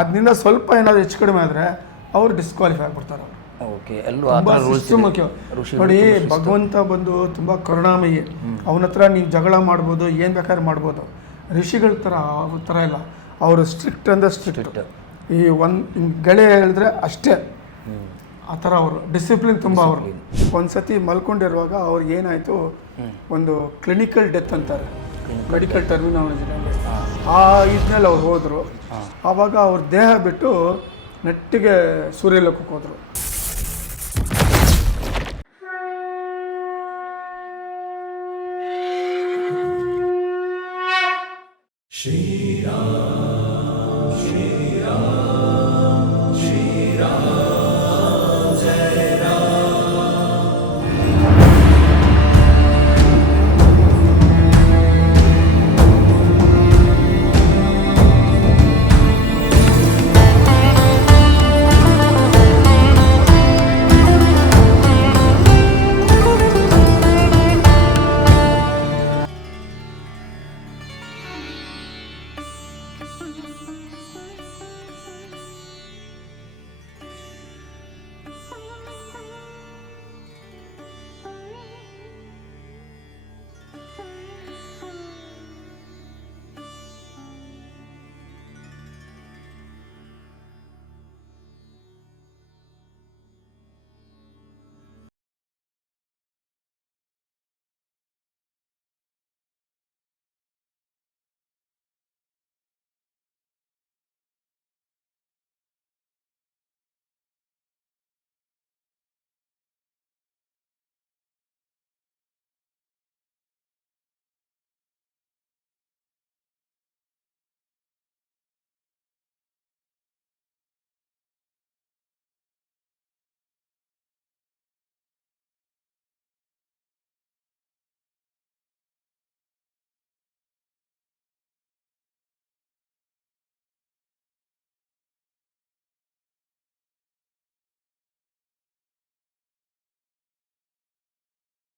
ಅದರಿಂದ ಸ್ವಲ್ಪ ಏನಾದರೂ ಹೆಚ್ಚು ಕಡಿಮೆ ಆದರೆ ಅವರು ಡಿಸ್ಕ್ವಾಲಿಫೈ ಆಗ್ಬಿಡ್ತಾರೆ. ಓಕೆ, ತುಂಬ ಶಿಸ್ತು ಮುಖ್ಯ ನೋಡಿ. ಭಗವಂತ ಬಂದು ತುಂಬ ಕರುಣಾಮಯಿ. ಅವನ ಹತ್ರ ನೀವು ಜಗಳ ಮಾಡ್ಬೋದು, ಏನು ಬೇಕಾದ್ರೆ ಮಾಡ್ಬೋದು. ಋಷಿಗಳ ಥರ ಇಲ್ಲ, ಅವರು ಸ್ಟ್ರಿಕ್ಟ್ ಅಂದರೆ ಸ್ಟ್ರಿಕ್ಟ್. ಈ ಗೆಳೆ ಹೇಳಿದ್ರೆ ಅಷ್ಟೇ, ಆ ಥರ ಅವರು ಡಿಸಿಪ್ಲಿನ್ ತುಂಬ. ಅವರು ಒಂದ್ಸತಿ ಮಲ್ಕೊಂಡಿರುವಾಗ ಅವ್ರಿಗೆ ಏನಾಯಿತು, ಒಂದು ಕ್ಲಿನಿಕಲ್ ಡೆತ್ ಅಂತಾರೆ ಮೆಡಿಕಲ್ ಟರ್ಮಿನಾಲಜಿನಲ್ಲಿ. ಆ ಇದ್ರಲ್ಲಿ ಅವ್ರು ಹೋದರು. ಆವಾಗ ಅವ್ರ ದೇಹ ಬಿಟ್ಟು ನೆಟ್ಟಿಗೆ ಸೂರ್ಯಲೋಕಕ್ಕೆ ಹೋದರು.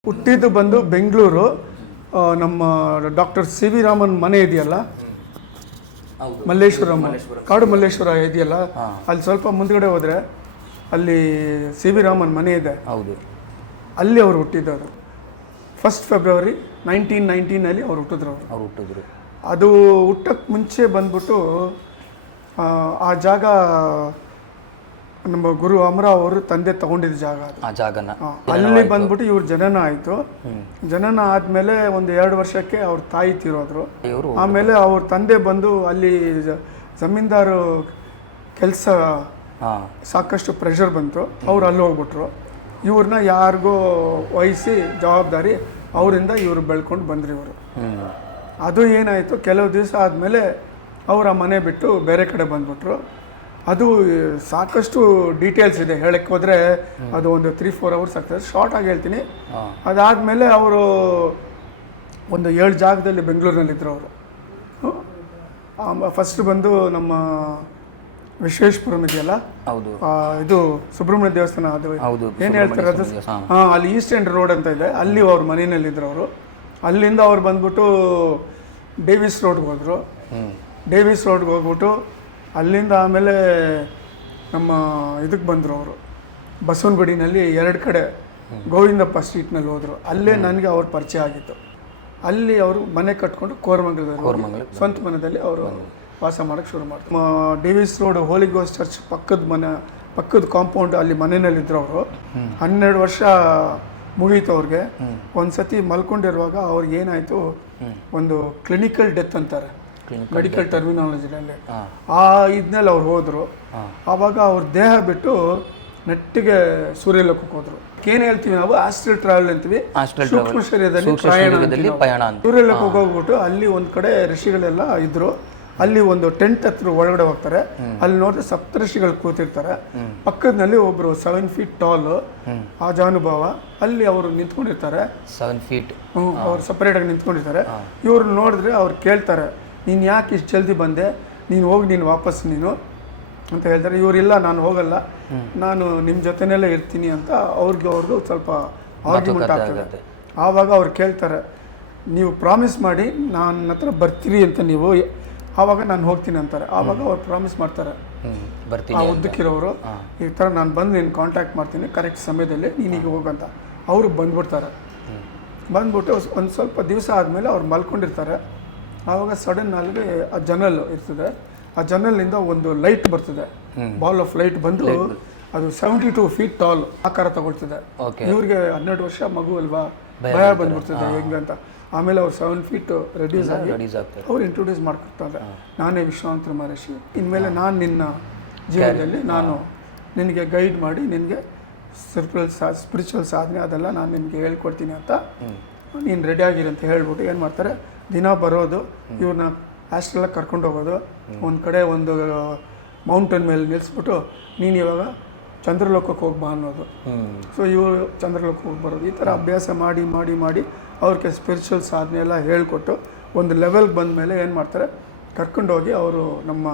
ಹುಟ್ಟಿದ್ದು ಬಂದು ಬೆಂಗಳೂರು. ನಮ್ಮ ಡಾಕ್ಟರ್ ಸಿ ವಿ ರಾಮನ್ ಮನೆ ಇದೆಯಲ್ಲ, ಮಲ್ಲೇಶ್ವರಂ, ಕಾಡು ಮಲ್ಲೇಶ್ವರ ಇದೆಯಲ್ಲ, ಅಲ್ಲಿ ಸ್ವಲ್ಪ ಮುಂದ್ಗಡೆ ಹೋದರೆ ಅಲ್ಲಿ ಸಿ ವಿ ರಾಮನ್ ಮನೆ ಇದೆ. ಹೌದು, ಅಲ್ಲಿ ಅವರು ಹುಟ್ಟಿದ್ದವರು. 1 ಫೆಬ್ರವರಿ 1919 ಅವ್ರು ಹುಟ್ಟಿದ್ರು. ಅದು ಹುಟ್ಟಕ್ಕೆ ಮುಂಚೆ ಬಂದ್ಬಿಟ್ಟು ಆ ಜಾಗ ನಮ್ಮ ಗುರು ಅಮರಾವ್ ಅವರು ತಂದೆ ತಗೊಂಡಿದ್ದ ಜಾಗ ಅದು. ಆ ಜಾಗನ ಅಲ್ಲಿ ಬಂದ್ಬಿಟ್ಟು ಇವ್ರ ಜನನ ಆಯಿತು. ಜನನ ಆದಮೇಲೆ ಒಂದು 2 ವರ್ಷಕ್ಕೆ ಅವ್ರ ತಾಯಿ ತೀರೋದ್ರು. ಆಮೇಲೆ ಅವ್ರ ತಂದೆ ಬಂದು ಅಲ್ಲಿ ಜಮೀನ್ದಾರು ಕೆಲಸ ಸಾಕಷ್ಟು ಪ್ರೆಷರ್ ಬಂತು, ಅವ್ರು ಅಲ್ಲಿ ಹೋಗ್ಬಿಟ್ರು. ಇವ್ರನ್ನ ಯಾರಿಗೋ ವಹಿಸಿ ಜವಾಬ್ದಾರಿ ಅವರಿಂದ ಇವರು ಬೆಳ್ಕೊಂಡು ಬಂದ್ರಿ ಇವರು. ಅದು ಏನಾಯಿತು, ಕೆಲವು ದಿವಸ ಆದಮೇಲೆ ಅವರ ಮನೆ ಬಿಟ್ಟು ಬೇರೆ ಕಡೆ ಬಂದ್ಬಿಟ್ರು. ಅದು ಸಾಕಷ್ಟು ಡೀಟೇಲ್ಸ್ ಇದೆ, ಹೇಳಕ್ಕೆ ಹೋದರೆ ಅದು ಒಂದು 3-4 ಅವರ್ಸ್ ಆಗ್ತದೆ. ಶಾರ್ಟ್ ಆಗಿ ಹೇಳ್ತೀನಿ. ಅದಾದಮೇಲೆ ಅವರು ಒಂದು 7 ಜಾಗದಲ್ಲಿ ಬೆಂಗಳೂರಿನಲ್ಲಿದ್ದರು ಅವರು. ಫಸ್ಟ್ ಬಂದು ನಮ್ಮ ವಿಶ್ವೇಶ್ವರಂ ಇದೆಯಲ್ಲ, ಇದು ಸುಬ್ರಹ್ಮಣ್ಯ ದೇವಸ್ಥಾನ, ಅದು ಏನು ಹೇಳ್ತಾರೆ ಅದು, ಅಲ್ಲಿ ಈಸ್ಟ್ ಎಂಡ್ ರೋಡ್ ಅಂತ ಇದೆ, ಅಲ್ಲಿ ಅವ್ರ ಮನೆಯಲ್ಲಿದ್ದರು ಅವರು. ಅಲ್ಲಿಂದ ಅವ್ರು ಬಂದ್ಬಿಟ್ಟು ಡೇವಿಸ್ ರೋಡ್ಗೆ ಹೋದರು. ಡೇವಿಸ್ ರೋಡ್ಗೆ ಹೋಗ್ಬಿಟ್ಟು ಅಲ್ಲಿಂದ ಆಮೇಲೆ ನಮ್ಮ ಇದಕ್ಕೆ ಬಂದರು ಅವರು, ಬಸವನಗುಡಿನಲ್ಲಿ 2 ಕಡೆ ಗೋವಿಂದಪ್ಪ ಸ್ಟ್ರೀಟ್ನಲ್ಲಿ ಹೋದರು. ಅಲ್ಲೇ ನನಗೆ ಅವ್ರ ಪರಿಚಯ ಆಗಿತ್ತು. ಅಲ್ಲಿ ಅವರು ಮನೆ ಕಟ್ಕೊಂಡು ಕೋರಮಂಗಲದಲ್ಲಿ ಸ್ವಂತ ಮನೆಯಲ್ಲಿ ಅವರು ವಾಸ ಮಾಡೋಕ್ಕೆ ಶುರು ಮಾಡ್ತಾರೆ. ಡೇವಿಸ್ ರೋಡ್ ಹೋಲಿ ಗೋಸ್ಟ್ ಚರ್ಚ್ ಪಕ್ಕದ ಕಾಂಪೌಂಡ್, ಅಲ್ಲಿ ಮನೆಯಲ್ಲಿದ್ದರು ಅವರು. 12 ವರ್ಷ ಮುಗೀತು ಅವ್ರಿಗೆ. ಒಂದು ಸತಿ ಮಲ್ಕೊಂಡಿರುವಾಗ ಅವ್ರಿಗೆ ಏನಾಯಿತು, ಒಂದು ಕ್ಲಿನಿಕಲ್ ಡೆತ್ ಅಂತಾರೆ ಮೆಡಿಕಲ್ ಟರ್ಮಿನಾಲಜಿನಲ್ಲಿ. ಆ ಇದನ್ನಲ್ಲಿ ಅವ್ರು ಹೋದರು. ಆವಾಗ ಅವ್ರ ದೇಹ ಬಿಟ್ಟು ನೆಟ್ಟಿಗೆ ಸೂರ್ಯಲೋಕಕ್ಕೆ ಹೋದರು. ಏನು ಹೇಳ್ತೀವಿ ನಾವು, ಆಸ್ಟ್ರಲ್ ಟ್ರಾವೆಲ್ ಅಂತೀವಿ, ಸೂಕ್ಷ್ಮ ಶರೀರದಲ್ಲಿ ಪ್ರಯಾಣ. ಸೂರ್ಯಲೋಕಕ್ಕೆ ಹೋಗ್ಬಿಟ್ಟು ಅಲ್ಲಿ ಒಂದು ಕಡೆ ಋಷಿಗಳೆಲ್ಲ ಇದ್ರು. ಅಲ್ಲಿ ಒಂದು ಟೆಂಟ್ ಹತ್ರ ಒಳಗಡೆ ಹೋಗ್ತಾರೆ. ಅಲ್ಲಿ ನೋಡಿದ್ರೆ ಸಪ್ತಋಷಿಗಳು ಕೂತಿರ್ತಾರೆ. ಪಕ್ಕದಲ್ಲಿ ಒಬ್ರು 7 ಫೀಟ್ ಟಾಲ್ ಆಜಾನುಭಾವ ಅಲ್ಲಿ ಅವರು ನಿಂತ್ಕೊಂಡಿರ್ತಾರೆ. 7 ಫೀಟ್ ಅವ್ರು ಸಪ್ರೇಟಾಗಿ ನಿಂತ್ಕೊಂಡಿರ್ತಾರೆ. ಇವ್ರು ನೋಡಿದ್ರೆ ಅವ್ರು ಕೇಳ್ತಾರೆ, ನೀನು ಯಾಕೆ ಇಷ್ಟು ಜಲ್ದಿ ಬಂದೆ, ನೀನು ಹೋಗಿ ನೀನು ವಾಪಸ್ ನೀನು ಅಂತ ಹೇಳ್ತಾರೆ. ಇವರಿಲ್ಲ, ನಾನು ಹೋಗಲ್ಲ, ನಾನು ನಿಮ್ಮ ಜೊತೆಯಲ್ಲೇ ಇರ್ತೀನಿ ಅಂತ ಅವ್ರಿಗೂ ಸ್ವಲ್ಪ ಆರ್ಗ್ಯುಮೆಂಟ್ ಆಗ್ತದೆ. ಆವಾಗ ಅವ್ರು ಕೇಳ್ತಾರೆ, ನೀವು ಪ್ರಾಮಿಸ್ ಮಾಡಿ ನನ್ನ ಹತ್ರ ಬರ್ತೀರಿ ಅಂತ ನೀವು, ಆವಾಗ ನಾನು ಹೋಗ್ತೀನಿ ಅಂತಾರೆ. ಆವಾಗ ಅವ್ರು ಪ್ರಾಮಿಸ್ ಮಾಡ್ತಾರೆ, ಆ ಉದ್ದಕ್ಕಿರೋರು, ಈ ಥರ ನಾನು ಬಂದು ನೀನು ಕಾಂಟ್ಯಾಕ್ಟ್ ಮಾಡ್ತೀನಿ ಕರೆಕ್ಟ್ ಸಮಯದಲ್ಲಿ, ನೀನೀಗ ಹೋಗಂತ. ಅವರು ಬಂದ್ಬಿಡ್ತಾರೆ. ಬಂದ್ಬಿಟ್ಟು ಒಂದು ಸ್ವಲ್ಪ ದಿವಸ ಆದಮೇಲೆ ಅವ್ರು ಮಲ್ಕೊಂಡಿರ್ತಾರೆ. ಆವಾಗ ಸಡನ್ ಅಲ್ಲಿ ಆ ಜನಲ್ ಇರ್ತದೆ, ಆ ಜನಲ್ನಿಂದ ಒಂದು ಲೈಟ್ ಬರ್ತದೆ, ಬಾಲ್ ಆಫ್ ಲೈಟ್ ಬಂದು ಅದು 72 feet ಟಾಲ್ ಆಕಾರ ತಗೊಳ್ತದೆ. ಇವ್ರಿಗೆ 12 ವರ್ಷ ಮಗು ಅಲ್ವಾ, ಭಯ ಬಂದ್ಬಿಡ್ತದೆ ಹೆಂಗಂತ. ಆಮೇಲೆ ಅವ್ರು 7 feet ರೆಡ್ಯೂಸ್ ಆಗಿ ಅವ್ರು ಇಂಟ್ರೊಡ್ಯೂಸ್ ಮಾಡ್ಕೊಡ್ತಾರೆ, ನಾನೇ ವಿಶ್ವಾಮಿತ್ರ ಮಹರ್ಷಿ, ಇನ್ಮೇಲೆ ನಾನು ನಿನ್ನ ಜೀವನದಲ್ಲಿ ನಾನು ನಿನಗೆ ಗೈಡ್ ಮಾಡಿ ನಿನಗೆ ಸ್ಪಿರಿಚುವಲ್ ಸಾಧನೆ ಅದೆಲ್ಲ ನಾನು ನಿನಗೆ ಹೇಳ್ಕೊಡ್ತೀನಿ ಅಂತ ನೀನು ರೆಡಿಯಾಗಿರಿ ಅಂತ ಹೇಳ್ಬಿಟ್ಟು ಏನು ಮಾಡ್ತಾರೆ, ದಿನ ಬರೋದು, ಇವ್ರನ್ನ ಅಷ್ಟೆಲ್ಲ ಕರ್ಕೊಂಡು ಹೋಗೋದು, ಒಂದು ಕಡೆ ಒಂದು ಮೌಂಟೇನ್ ಮೇಲೆ ನಿಲ್ಲಿಸ್ಬಿಟ್ಟು ನೀನು ಇವಾಗ ಚಂದ್ರಲೋಕಕ್ಕೆ ಹೋಗ್ಬಾ ಅನ್ನೋದು. ಸೊ ಇವರು ಚಂದ್ರಲೋಕಕ್ಕೆ ಹೋಗಿ ಬರೋದು, ಈ ಥರ ಅಭ್ಯಾಸ ಮಾಡಿ ಮಾಡಿ ಮಾಡಿ ಅವ್ರಿಗೆ ಸ್ಪಿರಿಚುವಲ್ ಸಾಧನೆ ಎಲ್ಲ ಹೇಳ್ಕೊಟ್ಟು ಒಂದು ಲೆವೆಲ್ಗೆ ಬಂದ ಮೇಲೆ ಏನು ಮಾಡ್ತಾರೆ, ಕರ್ಕೊಂಡೋಗಿ ಅವರು ನಮ್ಮ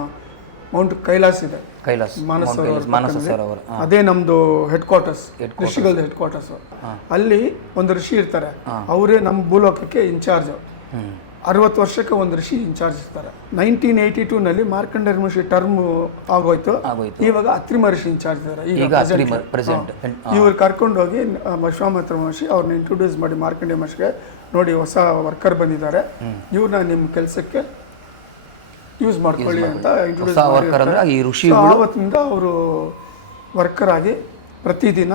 ಮೌಂಟ್ ಕೈಲಾಸ ಇದೆ, ಮಾನಸ ಸರೋವರ, ಅದೇ ನಮ್ಮದು ಹೆಡ್ ಕ್ವಾರ್ಟರ್ಸ್, ಋಷಿಗಳದ್ದು ಹೆಡ್ ಕ್ವಾರ್ಟರ್ಸು. ಅಲ್ಲಿ ಒಂದು ಋಷಿ ಇರ್ತಾರೆ, ಅವರೇ ನಮ್ಮ ಭೂಲೋಕಕ್ಕೆ ಇನ್ಚಾರ್ಜು. 60 ವರ್ಷಕ್ಕೆ ಒಂದು ಋಷಿ ಇನ್ಚಾರ್ಜ್ ಇರ್ತಾರೆ. 1982ನಲ್ಲಿ ಮಾರ್ಕಂಡೇಯ ಮಹರ್ಷಿ ಟರ್ಮ್ ಆಗೋಯ್ತು, ಇವಾಗ ಅತ್ರಿ ಮಹರ್ಷಿ ಇನ್ಚಾರ್ಜ್ ಇದ್ದಾರೆ. ಇವ್ರು ಕರ್ಕೊಂಡೋಗಿ ವಿಶ್ವಾಮಿತ್ರ ಮಹರ್ಷಿ ಅವ್ರನ್ನ ಇಂಟ್ರೊಡ್ಯೂಸ್ ಮಾಡಿ ಮಾರ್ಕಂಡೇಯ ಮಹರ್ಷಿಗೆ, ನೋಡಿ ಹೊಸ ವರ್ಕರ್ ಬಂದಿದ್ದಾರೆ, ಇವ್ರನ್ನ ನಿಮ್ಮ ಕೆಲಸಕ್ಕೆ ಯೂಸ್ ಮಾಡ್ಕೊಳ್ಳಿ ಅಂತ ಇಂಟ್ರೊಡ್ಯೂಸ್ ಮಾಡಿ. ಆವತ್ತಿಂದ ಅವರು ವರ್ಕರ್ ಆಗಿ ಪ್ರತಿದಿನ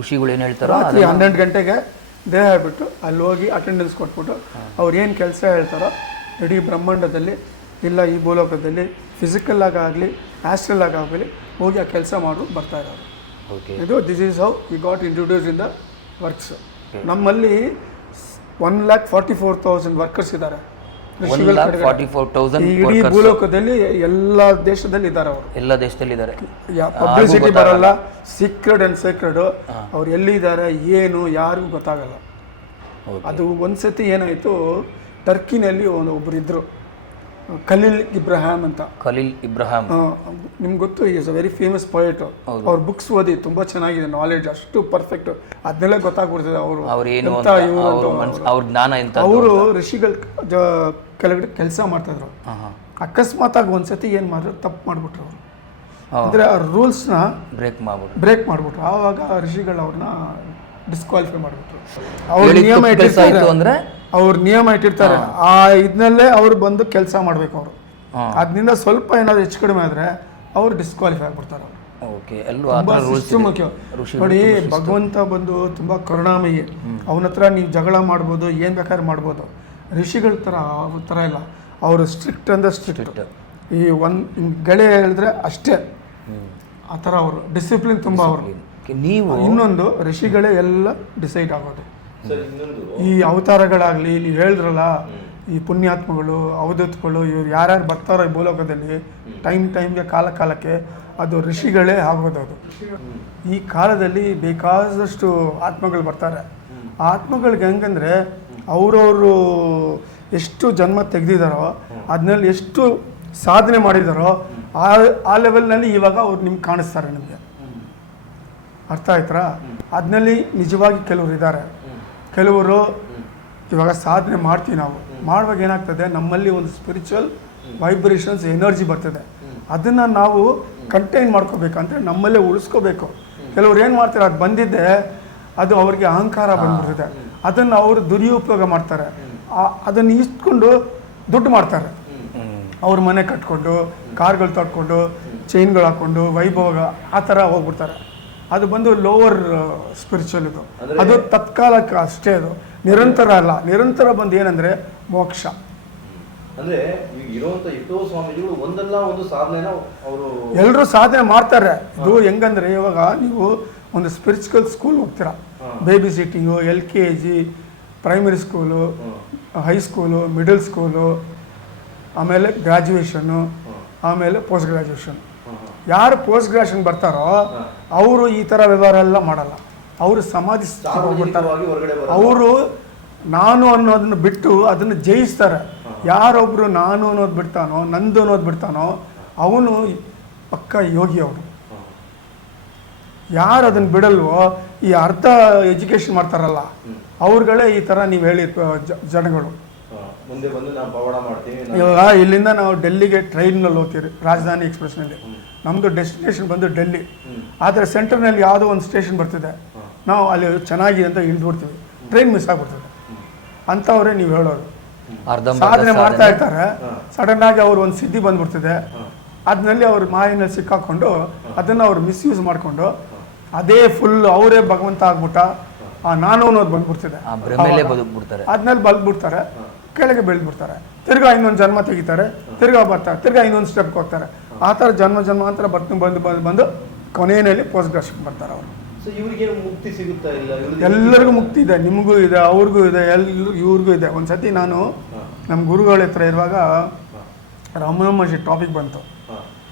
ಋಷಿಗಳು ಏನು ಹೇಳ್ತಾರೆ, ರಾತ್ರಿ 12 ಗಂಟೆಗೆ ದೇಹ ಬಿಟ್ಟು ಅಲ್ಲಿ ಹೋಗಿ ಅಟೆಂಡೆನ್ಸ್ ಕೊಟ್ಬಿಟ್ಟು ಅವ್ರು ಏನು ಕೆಲಸ ಹೇಳ್ತಾರೋ ಇಡೀ ಬ್ರಹ್ಮಾಂಡದಲ್ಲಿ ಇಲ್ಲ ಈ ಭೂಲೋಕದಲ್ಲಿ ಫಿಸಿಕಲ್ ಆಗಾಗಲಿ ಆಸ್ಟ್ರಲ್ ಆಗಾಗಲಿ ಹೋಗಿ ಆ ಕೆಲಸ ಮಾಡಿ ಬರ್ತಾ ಇರೋರು. ಇದು this is how we got introduce in the works. ನಮ್ಮಲ್ಲಿ 1,44,000 ವರ್ಕರ್ಸ್ ಇದ್ದಾರೆ. ಇಡೀ ಭೂಲೋಕದಲ್ಲಿ ಎಲ್ಲ ದೇಶದಲ್ಲಿ ಇದ್ದಾರೆ, ಅವರು ಎಲ್ಲ ದೇಶದಲ್ಲಿ ಇದ್ದಾರೆ. ಪಬ್ಲಿಸಿಟಿ ಬರಲ್ಲ, ಸೀಕ್ರೆಟ್ ಅಂಡ್ ಸೀಕ್ರೆಟ್. ಅವ್ರು ಎಲ್ಲಿದ್ದಾರೆ ಏನು ಯಾರಿಗೂ ಗೊತ್ತಾಗಲ್ಲ. ಅದು ಒಂದ್ಸತಿ ಏನಾಯ್ತು, ಟರ್ಕಿನಲ್ಲಿ ಒಬ್ರು ಇದ್ರು, ಖಲೀಲ್ ಇಬ್ರಾಹಿಂ ಅಂತ. ನಿಮ್ಗೆ ಗೊತ್ತು, is a very famous poet. ಅವ್ರ ಬುಕ್ಸ್ ಓದಿ ತುಂಬಾ ಚೆನ್ನಾಗಿದೆ, ನಾಲೆಡ್ಜ್ ಅಷ್ಟು ಪರ್ಫೆಕ್ಟ್, ಅದನ್ನೆಲ್ಲ ಗೊತ್ತಾಗ್ಬಿಡ್ತದೆ ಅವರು ಋಷಿಗಳ ಕೆಳಗಡೆ ಕೆಲಸ ಮಾಡ್ತಾ ಇದ್ರು. ಅಕಸ್ಮಾತ್ ಆಗಿ ಒಂದ್ಸತಿ ಏನ್ ಮಾಡಿದ್ರು, ತಪ್ಪು ಮಾಡ್ಬಿಟ್ರು ಅವರು. ಅಂದ್ರೆ ಆ ರೂಲ್ಸ್ನ ಬ್ರೇಕ್ ಮಾಡ್ಬಿಟ್ರು. ಆವಾಗ ಋಷಿಗಳು ಅವ್ರನ್ನ ಡಿಸ್ಕ್ವಾಲಿಫೈ ಮಾಡ್ಬಿಟ್ರು. ಅವ್ರ ನಿಯಮ ಇಟ್ಟಿರ್ತಾರೆ ಅಂದ್ರೆ ಅವ್ರ ನಿಯಮ ಇಟ್ಟಿರ್ತಾರೆ, ಆ ಇದನ್ನಲ್ಲೇ ಅವ್ರು ಬಂದು ಕೆಲಸ ಮಾಡ್ಬೇಕು. ಅವರು ಅದರಿಂದ ಸ್ವಲ್ಪ ಏನಾದ್ರು ಹೆಚ್ಚು ಕಡಿಮೆ ಆದ್ರೆ ಅವ್ರು ಡಿಸ್ಕ್ವಾಲಿಫೈ ಆಗ್ಬಿಡ್ತಾರೆ. ಮುಖ್ಯ ನೋಡಿ, ಭಗವಂತ ಬಂದು ತುಂಬಾ ಕರುಣಾಮಯಿ, ಅವನ ಹತ್ರ ನೀವು ಜಗಳ ಮಾಡ್ಬೋದು, ಏನ್ ಬೇಕಾದ್ರೆ ಮಾಡ್ಬೋದು. ಋಷಿಗಳ ಥರ ಇಲ್ಲ, ಅವರು ಸ್ಟ್ರಿಕ್ಟ್ ಅಂದ್ರೆ ಸ್ಟ್ರಿಕ್ಟ್. ಈ ಗೆಳೆ ಹೇಳಿದ್ರೆ ಅಷ್ಟೇ, ಆ ಥರ ಅವರು ಡಿಸಿಪ್ಲಿನ್ ತುಂಬ ಅವರು. ಇನ್ನೊಂದು ಋಷಿಗಳೇ ಎಲ್ಲ ಡಿಸೈಡ್ ಆಗೋದು. ಈ ಅವತಾರಗಳಾಗಲಿ, ನೀವು ಹೇಳಿದ್ರಲ್ಲ, ಈ ಪುಣ್ಯಾತ್ಮಗಳು, ಅವಧೂತಗಳು, ಇವ್ರು ಯಾರ್ಯಾರು ಬರ್ತಾರೋ ಈ ಭೂಲೋಕದಲ್ಲಿ ಟೈಮ್ಗೆ ಕಾಲಕ್ಕೆ, ಅದು ಋಷಿಗಳೇ ಆಗೋದು. ಅದು ಈ ಕಾಲದಲ್ಲಿ ಬೇಕಾದಷ್ಟು ಆತ್ಮಗಳು ಬರ್ತಾರೆ. ಆ ಆತ್ಮಗಳಿಗೆ ಹೆಂಗಂದ್ರೆ ಅವರವರು ಎಷ್ಟು ಜನ್ಮ ತೆಗೆದಿದ್ದಾರೋ, ಅದನ್ನಲ್ಲಿ ಎಷ್ಟು ಸಾಧನೆ ಮಾಡಿದಾರೋ ಆ ಲೆವೆಲ್ನಲ್ಲಿ ಇವಾಗ ಅವ್ರು ನಿಮ್ಗೆ ಕಾಣಿಸ್ತಾರೆ. ನಿಮಗೆ ಅರ್ಥ ಆಯ್ತಾ? ಅದನ್ನಲ್ಲಿ ನಿಜವಾಗಿ ಕೆಲವರು ಇದ್ದಾರೆ. ಕೆಲವರು ಇವಾಗ ಸಾಧನೆ ಮಾಡ್ತೀವಿ, ನಾವು ಮಾಡುವಾಗ ಏನಾಗ್ತದೆ, ನಮ್ಮಲ್ಲಿ ಒಂದು ಸ್ಪಿರಿಚುವಲ್ ವೈಬ್ರೇಷನ್ಸ್ ಎನರ್ಜಿ ಬರ್ತದೆ. ಅದನ್ನು ನಾವು ಕಂಟೈನ್ ಮಾಡ್ಕೋಬೇಕಂದ್ರೆ ನಮ್ಮಲ್ಲೇ ಉಳಿಸ್ಕೋಬೇಕು. ಕೆಲವ್ರು ಏನು ಮಾಡ್ತಾರೆ, ಅದು ಬಂದಿದ್ದೆ ಅದು ಅವ್ರಿಗೆ ಅಹಂಕಾರ ಬಂದ್ಬಿಡ್ತದೆ, ಅದನ್ನು ಅವರು ದುರುಪಯೋಗ ಮಾಡ್ತಾರೆ. ಅದನ್ನು ಇಸ್ಕೊಂಡು ದುಡ್ಡು ಮಾಡ್ತಾರೆ. ಅವ್ರ ಮನೆ ಕಟ್ಕೊಂಡು, ಕಾರ್ಗಳು ತಟ್ಕೊಂಡು, ಚೈನ್ಗಳು ಹಾಕ್ಕೊಂಡು, ವೈಭೋಗ ಆ ಥರ ಹೋಗ್ಬಿಡ್ತಾರೆ. ಅದು ಬಂದು ಲೋವರ್ ಸ್ಪಿರಿಚುವಲ್. ಇದು ಅದು ತತ್ಕಾಲಕ್ಕೆ ಅಷ್ಟೇ, ಅದು ನಿರಂತರ ಅಲ್ಲ. ನಿರಂತರ ಬಂದು ಏನಂದ್ರೆ ಮೋಕ್ಷ. ಅಂದ್ರೆ ಇರುವಂತ ಎಷ್ಟೋ ಸ್ವಾಮೀಜಿಗಳು ಒಂದಲ್ಲ ಒಂದು ಸಾಧನೆನ ಅವರು ಎಲ್ಲರೂ ಸಾಧನೆ ಮಾಡ್ತಾರೆ. ಇದು ಹೆಂಗಂದ್ರೆ, ಇವಾಗ ನೀವು ಒಂದು ಸ್ಪಿರಿಚುವಲ್ ಸ್ಕೂಲ್ ಹೋಗ್ತೀರಾ, baby sitting, LKG, primary school, high school, middle school, ಆಮೇಲೆ ಗ್ರ್ಯಾಜುಯೇಷನ್ನು, ಆಮೇಲೆ ಪೋಸ್ಟ್ ಗ್ರ್ಯಾಜುಯೇಷನ್. ಯಾರು ಪೋಸ್ಟ್ ಗ್ರ್ಯಾಜುಯೇಷನ್ ಬರ್ತಾರೋ ಅವರು ಈ ಥರ ವ್ಯವಹಾರ ಎಲ್ಲ ಮಾಡಲ್ಲ. ಅವರು ಸಮಾಧಿ ಹೋಗ್ಬಿಡ್ತಾರೆ. ಅವರು ನಾನು ಅನ್ನೋದನ್ನ ಬಿಟ್ಟು ಅದನ್ನು ಜಯಿಸ್ತಾರೆ. ಯಾರೊಬ್ರು ನಾನು ಅನ್ನೋದು ಬಿಡ್ತಾನೋ, ನಂದು ಅನ್ನೋದು ಬಿಡ್ತಾನೋ, ಅವನು ಪಕ್ಕ ಯೋಗಿ. ಅವರು ಯಾರು ಅದನ್ನು ಬಿಡಲ್ವೋ, ಈ ಅರ್ಧ ಎಜುಕೇಶನ್ ಮಾಡ್ತಾರಲ್ಲ ಅವ್ರುಗಳೇ ಈ ಥರ ನೀವು ಹೇಳಿ ಜನಗಳು. ಮುಂದೆ ಬಂದು ನಾವು ಪವಾಡ ಮಾಡ್ತೀವಿ. ಇವಾಗ ಇಲ್ಲಿಂದ ನಾವು ಡೆಲ್ಲಿಗೆ ಟ್ರೈನ್ನಲ್ಲಿ ಹೋಗ್ತೀವಿ, ರಾಜಧಾನಿ ಎಕ್ಸ್ಪ್ರೆಸ್ನಲ್ಲಿ. ನಮ್ಮದು ಡೆಸ್ಟಿನೇಷನ್ ಬಂದು ಡೆಲ್ಲಿ. ಆದರೆ ಸೆಂಟರ್ನಲ್ಲಿ ಯಾವುದೋ ಒಂದು ಸ್ಟೇಷನ್ ಬರ್ತಿದೆ, ನಾವು ಅಲ್ಲಿ ಚೆನ್ನಾಗಿದೆ ಅಂತ ಇಳಿದ್ಬಿಡ್ತೀವಿ, ಟ್ರೈನ್ ಮಿಸ್ ಆಗಿಬಿಡ್ತದೆ. ಅಂಥವ್ರೆ ನೀವು ಹೇಳೋರು ಸಾಧನೆ ಮಾಡ್ತಾ ಇರ್ತಾರೆ, ಸಡನ್ ಆಗಿ ಅವ್ರು ಒಂದು ಸಿದ್ಧಿ ಬಂದ್ಬಿಡ್ತಿದೆ, ಅದನ್ನಲ್ಲಿ ಅವ್ರ ಮಾಯಿನಲ್ಲಿ ಸಿಕ್ಕಾಕೊಂಡು ಅದನ್ನು ಅವ್ರು ಮಿಸ್ಯೂಸ್ ಮಾಡಿಕೊಂಡು ಅದೇ ಫುಲ್ ಅವರೇ ಭಗವಂತ ಆಗ್ಬಿಟ್ಟ ನಾನು ಅನ್ನೋದು ಬಂದ್ಬಿಡ್ತಿದೆ. ಅದ್ನಲ್ಲಿ ಬಲ್ಬಿಡ್ತಾರೆ, ಕೆಳಗೆ ಬೆಳೆದ್ಬಿಡ್ತಾರೆ, ತಿರ್ಗಾ ಇನ್ನೊಂದು ಜನ್ಮ ತೆಗಿತಾರೆ, ತಿರ್ಗಾ ಬರ್ತಾರೆ, ತಿರ್ಗಾ ಇನ್ನೊಂದು ಸ್ಟೆಪ್ಗೆ ಹೋಗ್ತಾರೆ. ಆ ಥರ ಜನ್ಮಾಂತರ ಬಂದು ಕೊನೆಯಲ್ಲಿ ಪೋಸ್ಟ್ ಗ್ರಾಜುಯೇಷನ್ ಬರ್ತಾರೆ ಅವರು. ಮುಕ್ತಿ ಸಿಗುತ್ತಾ ಇಲ್ಲ? ಎಲ್ಲರಿಗೂ ಮುಕ್ತಿ ಇದೆ, ನಿಮಗೂ ಇದೆ, ಅವ್ರಿಗೂ ಇದೆ, ಇವ್ರಿಗೂ ಇದೆ. ಒಂದ್ಸತಿ ನಾನು ನಮ್ಮ ಗುರುಗಳ ಹತ್ರ ಇರುವಾಗ ರಮಣ ಮಹರ್ಷಿ ಟಾಪಿಕ್ ಬಂತು.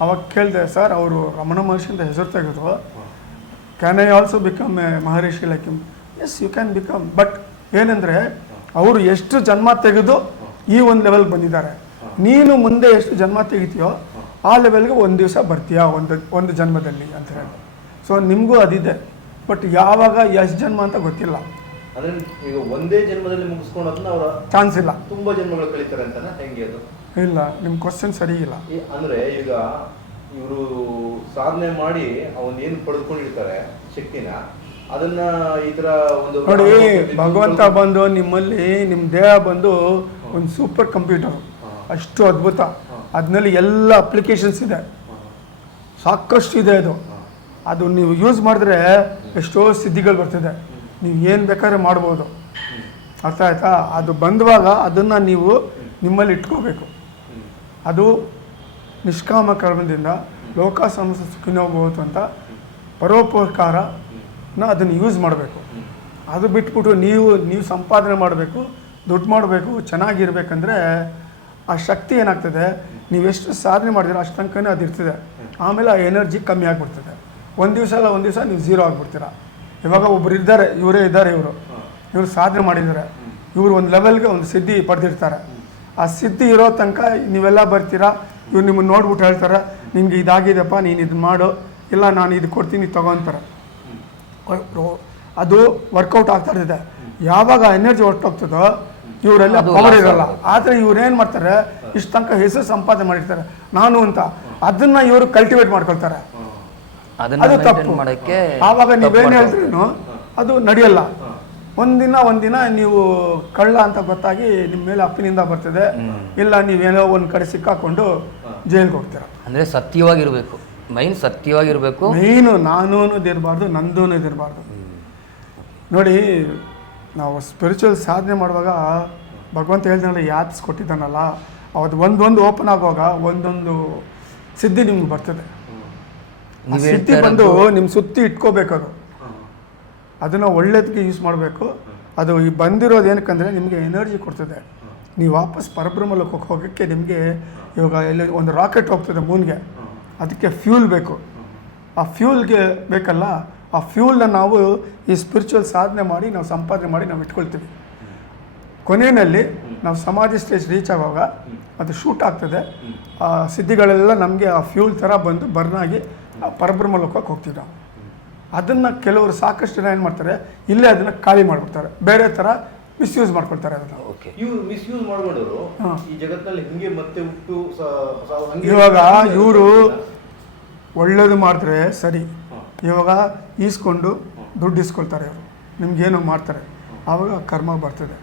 ಅವಾಗ ಕೇಳಿದೆ, ಸರ್ ಅವರು ರಮಣ ಮಹರ್ಷಿ ಅಂತ ಹೆಸರು ತೆಗೆದ್ರು, can I also become a Maharshi like him? Yes, you can become. But ಏನಂದರೆ ಅವರು ಎಷ್ಟು ಜನ್ಮ ತೆಗೆದು ಈ ಒಂದು ಲೆವೆಲ್ಗೆ ಬಂದಿದ್ದಾರೆ, ನೀನು ಮುಂದೆ ಎಷ್ಟು ಜನ್ಮ ತೆಗಿತೀಯೋ ಆ ಲೆವೆಲ್ಗೆ ಒಂದು ದಿವಸ ಬರ್ತೀಯಾ, ಒಂದು ಜನ್ಮದಲ್ಲಿ ಅಂತ ಹೇಳಿ. ಸೊ ನಿಮಗೂ ಅದಿದೆ, ಬಟ್ ಯಾವಾಗ ಎಷ್ಟು ಜನ್ಮ ಅಂತ ಗೊತ್ತಿಲ್ಲ. ಅಂದ್ರೆ ಈಗ ಒಂದೇ ಜನ್ಮದಲ್ಲಿ ಮುಗಿಸ್ಕೊಂಡು ಅವರ ಚಾನ್ಸ್ ಇಲ್ಲ, ತುಂಬಾ ಜನ್ಮಗಳು ಕಳೀತಾರೆ ಅಂತ ಹೆಂಗೆ ಅದು? ಇಲ್ಲ, ನಿಮ್ಮ ಕ್ವಶನ್ ಸರಿ ಇಲ್ಲ. ಅಂದ್ರೆ ಈಗ ಇವರು ಸಾಧನೆ ಮಾಡಿ ಅವನ್ ಏನು ಪಡೆದುಕೊಂಡಿರ್ತಾರೆ ಶಕ್ತಿನ, ಅದನ್ನ ಈ ತರ ಒಂದು ನೋಡಿ, ಭಗವಂತ ಬಂದು ನಿಮ್ಮಲ್ಲಿ ನಿಮ್ಮ ದೇಹ ಬಂದು ಒಂದು ಸೂಪರ್ ಕಂಪ್ಯೂಟರ್, ಅಷ್ಟು ಅದ್ಭುತ. ಅದ್ರಲ್ಲಿ ಎಲ್ಲ ಅಪ್ಲಿಕೇಶನ್ಸ್ ಇದೆ, ಸಾಕಷ್ಟು ಇದೆ. ಅದು ನೀವು ಯೂಸ್ ಮಾಡಿದ್ರೆ ಎಷ್ಟೋ ಸಿದ್ಧಿಗಳು ಬರ್ತಿದೆ, ನೀವು ಏನು ಬೇಕಾದ್ರೆ ಮಾಡ್ಬೋದು. ಅರ್ಥ ಆಯ್ತಾ? ಅದು ಬಂದುವಾಗ ಅದನ್ನು ನೀವು ನಿಮ್ಮಲ್ಲಿ ಇಟ್ಕೋಬೇಕು. ಅದು ನಿಷ್ಕಾಮ ಕರ್ಮದಿಂದ ಲೋಕ ಸಮಸ್ತ ಸುಖಿನೋ ಭವತು ಅಂತ ಪರೋಪಕಾರನ ಅದನ್ನು ಯೂಸ್ ಮಾಡಬೇಕು. ಅದು ಬಿಟ್ಬಿಟ್ಟು ನೀವು ಸಂಪಾದನೆ ಮಾಡಬೇಕು, ದುಡ್ಡು ಮಾಡಬೇಕು, ಚೆನ್ನಾಗಿರ್ಬೇಕಂದ್ರೆ ಆ ಶಕ್ತಿ ಏನಾಗ್ತದೆ, ನೀವೆಷ್ಟು ಸಾಧನೆ ಮಾಡಿದ್ರೆ ಅಷ್ಟು ತನಕನೇ ಅದು ಇರ್ತದೆ. ಆಮೇಲೆ ಆ ಎನರ್ಜಿ ಕಮ್ಮಿ ಆಗಿಬಿಡ್ತದೆ. ಒಂದು ದಿವಸ ನೀವು ಝೀರೋ ಆಗಿಬಿಡ್ತೀರ. ಇವಾಗ ಒಬ್ರು ಇದ್ದಾರೆ, ಇವರು ಸಾಧನೆ ಮಾಡಿದ್ದಾರೆ, ಇವರು ಒಂದು ಲೆವೆಲ್ಗೆ ಒಂದು ಸಿದ್ಧಿ ಪಡೆದಿರ್ತಾರೆ. ಆ ಸಿದ್ಧಿ ಇರೋ ತನಕ ನೀವೆಲ್ಲ ಬರ್ತೀರಾ, ಇವ್ರು ನಿಮ್ಮನ್ನು ನೋಡ್ಬಿಟ್ಟು ಹೇಳ್ತಾರೆ, ನಿಮ್ಗೆ ಇದಾಗಿದೆಪ್ಪ, ನೀನು ಇದು ಮಾಡು, ಇಲ್ಲ ನಾನು ಇದು ಕೊಡ್ತೀನಿ ತಗೊತಾರೆ. ಅದು ವರ್ಕೌಟ್ ಆಗ್ತಾ ಇರ್ತದೆ. ಯಾವಾಗ ಎನರ್ಜಿ ಹೊರಟೋಗ್ತದೋ ಇವರೆಲ್ಲ ಪವರ್ ಇರಲ್ಲ. ಆದರೆ ಇವ್ರೇನು ಮಾಡ್ತಾರೆ, ಇಷ್ಟು ತನಕ ಹೆಸರು ಸಂಪಾದನೆ ಮಾಡಿರ್ತಾರೆ ನಾನು ಅಂತ, ಅದನ್ನು ಇವರು ಕಲ್ಟಿವೇಟ್ ಮಾಡ್ಕೊಳ್ತಾರೆ. ಅದು ತಪ್ಪು. ಆವಾಗ ನೀವೇನು ಹೇಳ್ತೀರೇನು ಅದು ನಡೆಯಲ್ಲ. ಒಂದಿನ ನೀವು ಕಳ್ಳ ಅಂತ ಗೊತ್ತಾಗಿ ನಿಮ್ಮ ಮೇಲೆ ಅಪ್ಪಿನಿಂದ ಬರ್ತದೆ, ಇಲ್ಲ ನೀವೇನೋ ಒಂದು ಕಡೆ ಸಿಕ್ಕಾಕೊಂಡು ಜೈಲ್ಗೆ ಹೋಗ್ತೀರ. ಅಂದರೆ ಸತ್ಯವಾಗಿರಬೇಕು, ಸತ್ಯವಾಗಿರಬೇಕು. ಮೈನು ನಾನೂ ಇದಿರಬಾರ್ದು, ನಂದೂ ಇದಿರಬಾರ್ದು. ನೋಡಿ, ನಾವು ಸ್ಪಿರಿಚುವಲ್ ಸಾಧನೆ ಮಾಡುವಾಗ ಭಗವಂತ ಹೇಳ್ತಾನಲ್ಲ, ಯಾತ್ಸ್ ಕೊಟ್ಟಿದ್ದಾನಲ್ಲ, ಅವತ್ತು ಒಂದೊಂದು ಓಪನ್ ಆಗುವಾಗ ಒಂದೊಂದು ಸಿದ್ಧಿ ನಿಮ್ಗೆ ಬರ್ತದೆ. ಸಿದ್ಧಿ ಬಂದು ನಿಮ್ಮ ಸುತ್ತಿ ಇಟ್ಕೋಬೇಕದು. ಅದನ್ನು ಒಳ್ಳೇದಕ್ಕೆ ಯೂಸ್ ಮಾಡಬೇಕು. ಅದು ಈ ಬಂದಿರೋದು ಏನಕ್ಕಂದರೆ ನಿಮಗೆ ಎನರ್ಜಿ ಕೊಡ್ತದೆ. ನೀವು ವಾಪಸ್ ಪರಬ್ರಹ್ಮ ಲೋಕಕ್ಕೆ ಹೋಗೋಕ್ಕೆ ನಿಮಗೆ ಇವಾಗ ಎಲ್ಲಿ ಒಂದು ರಾಕೆಟ್ ಹೋಗ್ತದೆ ಮೂನ್ಗೆ, ಅದಕ್ಕೆ ಫ್ಯೂಲ್ ಬೇಕು. ಆ ಫ್ಯೂಲ್ಗೆ ಬೇಕಲ್ಲ, ಆ ಫ್ಯೂಲ್ನ ನಾವು ಈ ಸ್ಪಿರಿಚುವಲ್ ಸಾಧನೆ ಮಾಡಿ ನಾವು ಸಂಪಾದನೆ ಮಾಡಿ ನಾವು ಇಟ್ಕೊಳ್ತೀವಿ. ಕೊನೆಯಲ್ಲಿ ನಾವು ಸಮಾಧಿ ಸ್ಟೇಜ್ ರೀಚ್ ಆಗುವಾಗ ಅದು ಶೂಟ್ ಆಗ್ತದೆ. ಆ ಸಿದ್ಧಿಗಳೆಲ್ಲ ನಮಗೆ ಆ ಫ್ಯೂಲ್ ಥರ ಬಂದು ಬರ್ನಾಗಿ ಪರಬ್ರಹ್ಮ ಲೋಕಕ್ಕೆ ಹೋಗ್ತೀವಿ ನಾವು. ಅದನ್ನು ಕೆಲವರು ಸಾಕಷ್ಟು ಜನ ಏನು ಮಾಡ್ತಾರೆ, ಇಲ್ಲೇ ಅದನ್ನು ಖಾಲಿ ಮಾಡಿಬಿಡ್ತಾರೆ, ಬೇರೆ ಥರ ಮಿಸ್ಯೂಸ್ ಮಾಡ್ಕೊಳ್ತಾರೆ ಅದನ್ನು. ಇವರು ಮಿಸ್ಯೂಸ್ ಮಾಡ್ಕೊಂಡವರು ಈ ಜಗತ್ತಿನಲ್ಲಿ ಹಿಂಗೆ ಮತ್ತೆ ಹುಟ್ಟು ಇವಾಗ ಇವರು ಒಳ್ಳೇದು ಮಾಡಿದ್ರೆ ಸರಿ, ಇವಾಗ ಈಸ್ಕೊಂಡು ದುಡ್ಡು ಇಸ್ಕೊಳ್ತಾರೆ ಇವರು, ನಿಮ್ಗೇನೋ ಮಾಡ್ತಾರೆ, ಆವಾಗ ಕರ್ಮ ಬರ್ತದೆ.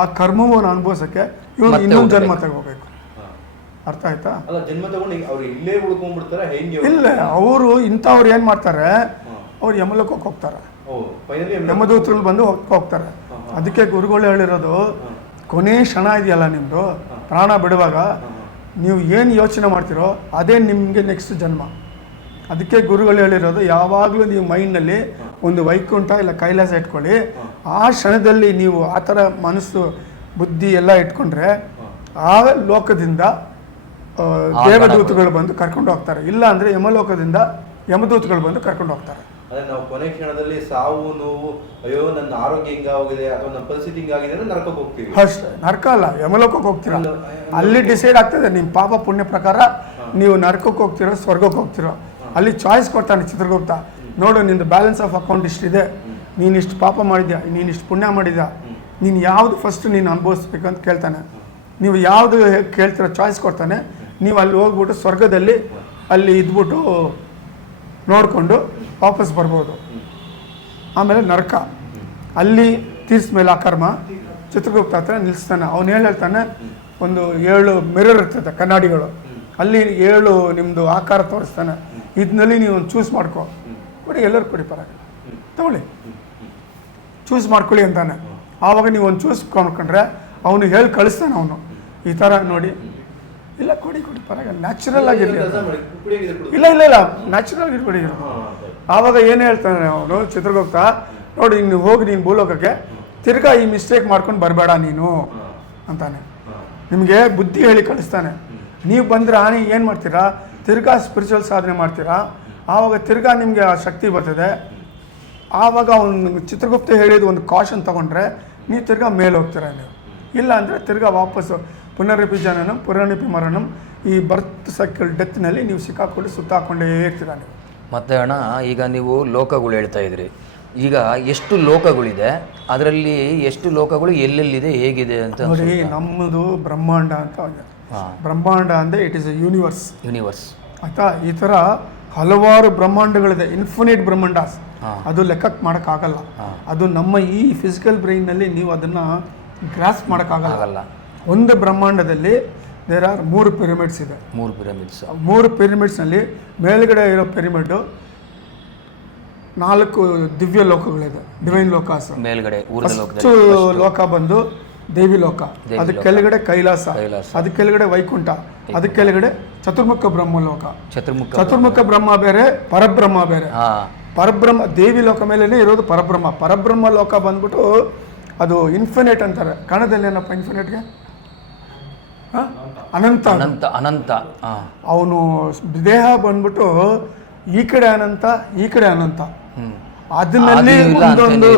ಆ ಕರ್ಮವನ್ನು ಅನುಭವಿಸೋಕ್ಕೆ ಇವರು ಇನ್ನೊಂದು ಜನ್ಮ ತಗೋಬೇಕು. ಅರ್ಥ ಆಯ್ತಾ? ಜನ್ಮ ತಗೊಂಡು ಅವ್ರು ಇಲ್ಲೇ ಉಳ್ಕೊಂಡ್ಬಿಡ್ತಾರೆ. ಇಲ್ಲ, ಅವರು ಇಂಥವ್ರು ಏನು ಮಾಡ್ತಾರೆ, ಅವ್ರು ಯಮಲೋಕಕ್ಕೆ ಹೋಗ್ತಾರೆ, ಯಮದೂತರಲ್ಲಿ ಬಂದು ಹೋಗ್ತಾರೆ. ಅದಕ್ಕೆ ಗುರುಗಳು ಹೇಳಿರೋದು, ಕೊನೆ ಕ್ಷಣ ಇದೆಯಲ್ಲ ನಿಮ್ಮದು ಪ್ರಾಣ ಬಿಡುವಾಗ ನೀವು ಏನು ಯೋಚನೆ ಮಾಡ್ತೀರೋ ಅದೇ ನಿಮಗೆ ನೆಕ್ಸ್ಟ್ ಜನ್ಮ. ಅದಕ್ಕೆ ಗುರುಗಳು ಹೇಳಿರೋದು, ಯಾವಾಗಲೂ ನೀವು ಮೈಂಡ್ನಲ್ಲಿ ಒಂದು ವೈಕುಂಠ ಇಲ್ಲ ಕೈಲಾಸ ಇಟ್ಕೊಳ್ಳಿ. ಆ ಕ್ಷಣದಲ್ಲಿ ನೀವು ಆ ಥರ ಮನಸ್ಸು ಬುದ್ಧಿ ಎಲ್ಲ ಇಟ್ಕೊಂಡ್ರೆ ಆ ಲೋಕದಿಂದ ದೇವದೂತಗಳು ಬಂದು ಕರ್ಕೊಂಡು ಹೋಗ್ತಾರೆ. ಇಲ್ಲ ಅಂದರೆ ಯಮಲೋಕದಿಂದ ಯಮದೂತಗಳು ಬಂದು ಕರ್ಕೊಂಡು ಹೋಗ್ತಾರೆ. ಅದೇ ನಾವು ಕೊನೆ ಕ್ಷಣದಲ್ಲಿ ಸಾವು ನೋವು, ಅಯ್ಯೋ ನನ್ನ ಆರೋಗ್ಯ ಹಿಂಗಾಗಿದೆ ಅಥವಾ ನನ್ನ ಪರಿಸ್ಥಿತಿ ಹಿಂಗಾಗಿದೆ ಅಂದ್ರೆ ನರಕಕ್ಕೆ ಹೋಗ್ತೀವಿ. ಅಷ್ಟೇ, ನರಕ ಅಲ್ಲ, ಯಮಲೋಕಕ್ಕೆ ಹೋಗ್ತೀರ. ಅಲ್ಲಿ ಡಿಸೈಡ್ ಆಗ್ತದೆ ನಿಮ್ಮ ಪಾಪ ಪುಣ್ಯ ಪ್ರಕಾರ ನೀವು ನರಕಕ್ಕೆ ಹೋಗ್ತಿರೋ ಸ್ವರ್ಗಕ್ಕೆ ಹೋಗ್ತಿರೋ. ಅಲ್ಲಿ ಚಾಯ್ಸ್ ಕೊಡ್ತಾನೆ ಚಿತ್ರಗುಪ್ತ, ನೋಡು ನಿಂದು ಬ್ಯಾಲೆನ್ಸ್ ಆಫ್ ಅಕೌಂಟ್ ಇಷ್ಟಿದೆ, ನೀನಿಷ್ಟು ಪಾಪ ಮಾಡಿದ್ಯಾ, ನೀನಿಷ್ಟು ಪುಣ್ಯ ಮಾಡಿದ್ಯಾ, ನೀನು ಯಾವುದು ಫಸ್ಟ್ ನೀನು ಅನುಭವಿಸ್ಬೇಕು ಅಂತ ಕೇಳ್ತಾನೆ. ನೀವು ಯಾವುದು ಕೇಳ್ತಿರೋ ಚಾಯ್ಸ್ ಕೊಡ್ತಾನೆ. ನೀವು ಅಲ್ಲಿ ಹೋಗ್ಬಿಟ್ಟು ಸ್ವರ್ಗದಲ್ಲಿ ಅಲ್ಲಿ ಇದ್ಬಿಟ್ಟು ನೋಡಿಕೊಂಡು ವಾಪಸ್ ಬರ್ಬೋದು. ಆಮೇಲೆ ನರಕ, ಅಲ್ಲಿ ತೀರ್ಸ್ಮೇಲೆ ಆ ಕರ್ಮ ಚಿತ್ರಗುಪ್ತ ಹತ್ರ ನಿಲ್ಲಿಸ್ತಾನೆ. ಅವನು ಹೇಳ್ತಾನೆ, ಒಂದು 7 ಮಿರರ್ ಇರ್ತದೆ, ಕನ್ನಡಿಗಳು, ಅಲ್ಲಿ 7 ನಿಮ್ಮದು ಆಕಾರ ತೋರಿಸ್ತಾನೆ. ಇದನ್ನಲ್ಲಿ ನೀವು ಒಂದು ಚೂಸ್ ಮಾಡ್ಕೊ, ಕೊಡಿ, ಎಲ್ಲರೂ ಕೊಡಿ, ಪರವಾಗಿಲ್ಲ, ತಗೊಳ್ಳಿ, ಚೂಸ್ ಮಾಡ್ಕೊಳ್ಳಿ ಅಂತಾನೆ. ಆವಾಗ ನೀವು ಒಂದು ಚೂಸ್ ಮಾಡ್ಕೊಂಡ್ರೆ ಅವನು ಹೇಳಿ ಕಳಿಸ್ತಾನೆ. ಅವನು ಈ ಥರ ನೋಡಿ, ಇಲ್ಲ ಕೊಡಿ ಕೊಡಿ ಪರವಾಗಿಲ್ಲ, ನ್ಯಾಚುರಲ್ ಆಗಿರಲಿ, ಇಲ್ಲ ಇಲ್ಲ ಇಲ್ಲ ನ್ಯಾಚುರಲ್ ಆಗಿ ಕೊಡಿ. ಆವಾಗ ಏನು ಹೇಳ್ತಾನೆ ಅವನು ಚಿತ್ರಗುಪ್ತ, ನೋಡಿ ನೀನು ಹೋಗಿ ನೀನು ಭೂಲೋಕಕ್ಕೆ ತಿರ್ಗಾ ಈ ಮಿಸ್ಟೇಕ್ ಮಾಡ್ಕೊಂಡು ಬರಬೇಡ ನೀನು ಅಂತಾನೆ. ನಿಮಗೆ ಬುದ್ಧಿ ಹೇಳಿ ಕಳಿಸ್ತಾನೆ. ನೀವು ಬಂದರೆ ಏನು ಮಾಡ್ತೀರಾ, ತಿರ್ಗಾ ಸ್ಪಿರಿಚುವಲ್ ಸಾಧನೆ ಮಾಡ್ತೀರಾ. ಆವಾಗ ತಿರ್ಗಾ ನಿಮಗೆ ಆ ಶಕ್ತಿ ಬರ್ತದೆ. ಆವಾಗ ಅವನು ಚಿತ್ರಗುಪ್ತ ಹೇಳಿದ ಒಂದು ಕಾಷನ್ ತೊಗೊಂಡ್ರೆ ನೀವು ತಿರ್ಗಾ ಮೇಲೆ ಹೋಗ್ತೀರಾ. ನೀವು ಇಲ್ಲ ಅಂದರೆ ತಿರ್ಗಾ ವಾಪಸ್ಸು ಪುನರಪಿ ಜನನಂ ಪುನರಪಿ ಮರಣಂ, ಈ ಬರ್ತ್ ಸೈಕಲ್ ಡೆತ್ನಲ್ಲಿ ನೀವು ಸಿಕ್ಕಾಕೊಂಡು ಸುತ್ತಾಕೊಂಡೇ ಇರ್ತೀರಾ ನೀವು. ಮತ್ತೆ ಅಣ್ಣ, ಈಗ ನೀವು ಲೋಕಗಳು ಹೇಳ್ತಾ ಇದ್ರಿ, ಈಗ ಎಷ್ಟು ಲೋಕಗಳಿದೆ, ಅದರಲ್ಲಿ ಎಷ್ಟು ಲೋಕಗಳು ಎಲ್ಲೆಲ್ಲಿದೆ, ಹೇಗಿದೆ ಅಂತ ನೋಡಿ. ನಮ್ಮದು ಬ್ರಹ್ಮಾಂಡ ಅಂತ ಇದೆ. ಬ್ರಹ್ಮಾಂಡ ಅಂದರೆ ಇಟ್ ಈಸ್ ಎ ಯೂನಿವರ್ಸ್ ಆಯ್ತಾ. ಈ ಥರ ಹಲವಾರು ಬ್ರಹ್ಮಾಂಡಗಳಿದೆ, ಇನ್ಫಿನಿಟ್ ಬ್ರಹ್ಮಾಂಡಾಸ್. ಅದು ಲೆಕ್ಕಕ್ಕೆ ಮಾಡೋಕ್ಕಾಗಲ್ಲ. ಅದು ನಮ್ಮ ಈ ಫಿಸಿಕಲ್ ಬ್ರೈನ್ನಲ್ಲಿ ನೀವು ಅದನ್ನು ಗ್ರಾಸ್ ಮಾಡೋಕ್ಕಾಗಲ್ಲ. ಒಂದು ಬ್ರಹ್ಮಾಂಡದಲ್ಲಿ ದೇರ್ ಆರ್ 3 ಪಿರಮಿಡ್ಸ್ ಇದೆ. 3 ಪಿರಮಿಡ್ಸ್ನಲ್ಲಿ ಮೇಲ್ಗಡೆ ಇರೋ ಪಿರಮಿಡ್ಡು 4 ದಿವ್ಯ ಲೋಕಗಳಿದೆ, ಡಿವೈನ್ ಲೋಕಾಸ್. ಮೇಲ್ಗಡೆ ಫಸ್ಟ್ ಲೋಕ ಬಂದು ದೇವಿ ಲೋಕ, ಅದಕ್ಕೆ ಕೆಳಗಡೆ ಕೈಲಾಸ, ಅದಕ್ಕೆ ಕೆಳಗಡೆ ವೈಕುಂಠ, ಅದಕ್ಕೆ ಕೆಳಗಡೆ ಚತುರ್ಮುಖ ಬ್ರಹ್ಮ ಲೋಕ. ಚತುರ್ಮುಖ ಬ್ರಹ್ಮ ಬೇರೆ, ಪರಬ್ರಹ್ಮ ಬೇರೆ. ಪರಬ್ರಹ್ಮ ದೇವಿ ಲೋಕ ಮೇಲೇ ಇರೋದು ಪರಬ್ರಹ್ಮ. ಪರಬ್ರಹ್ಮ ಲೋಕ ಬಂದ್ಬಿಟ್ಟು ಅದು ಇನ್ಫಿನಿಟ್ ಅಂತಾರೆ. ಕನ್ನಡದಲ್ಲಿ ಏನಪ್ಪ ಇನ್ಫಿನಿಟ್ಗೆ? ಅನಂತ. ಅನಂತ. ಅವನು ದೇಹ ಬಂದ್ಬಿಟ್ಟು ಈ ಕಡೆ ಅನಂತ, ಈ ಕಡೆ ಅನಂತ. ಅದನ್ನಲ್ಲಿ ಒಂದೊಂದು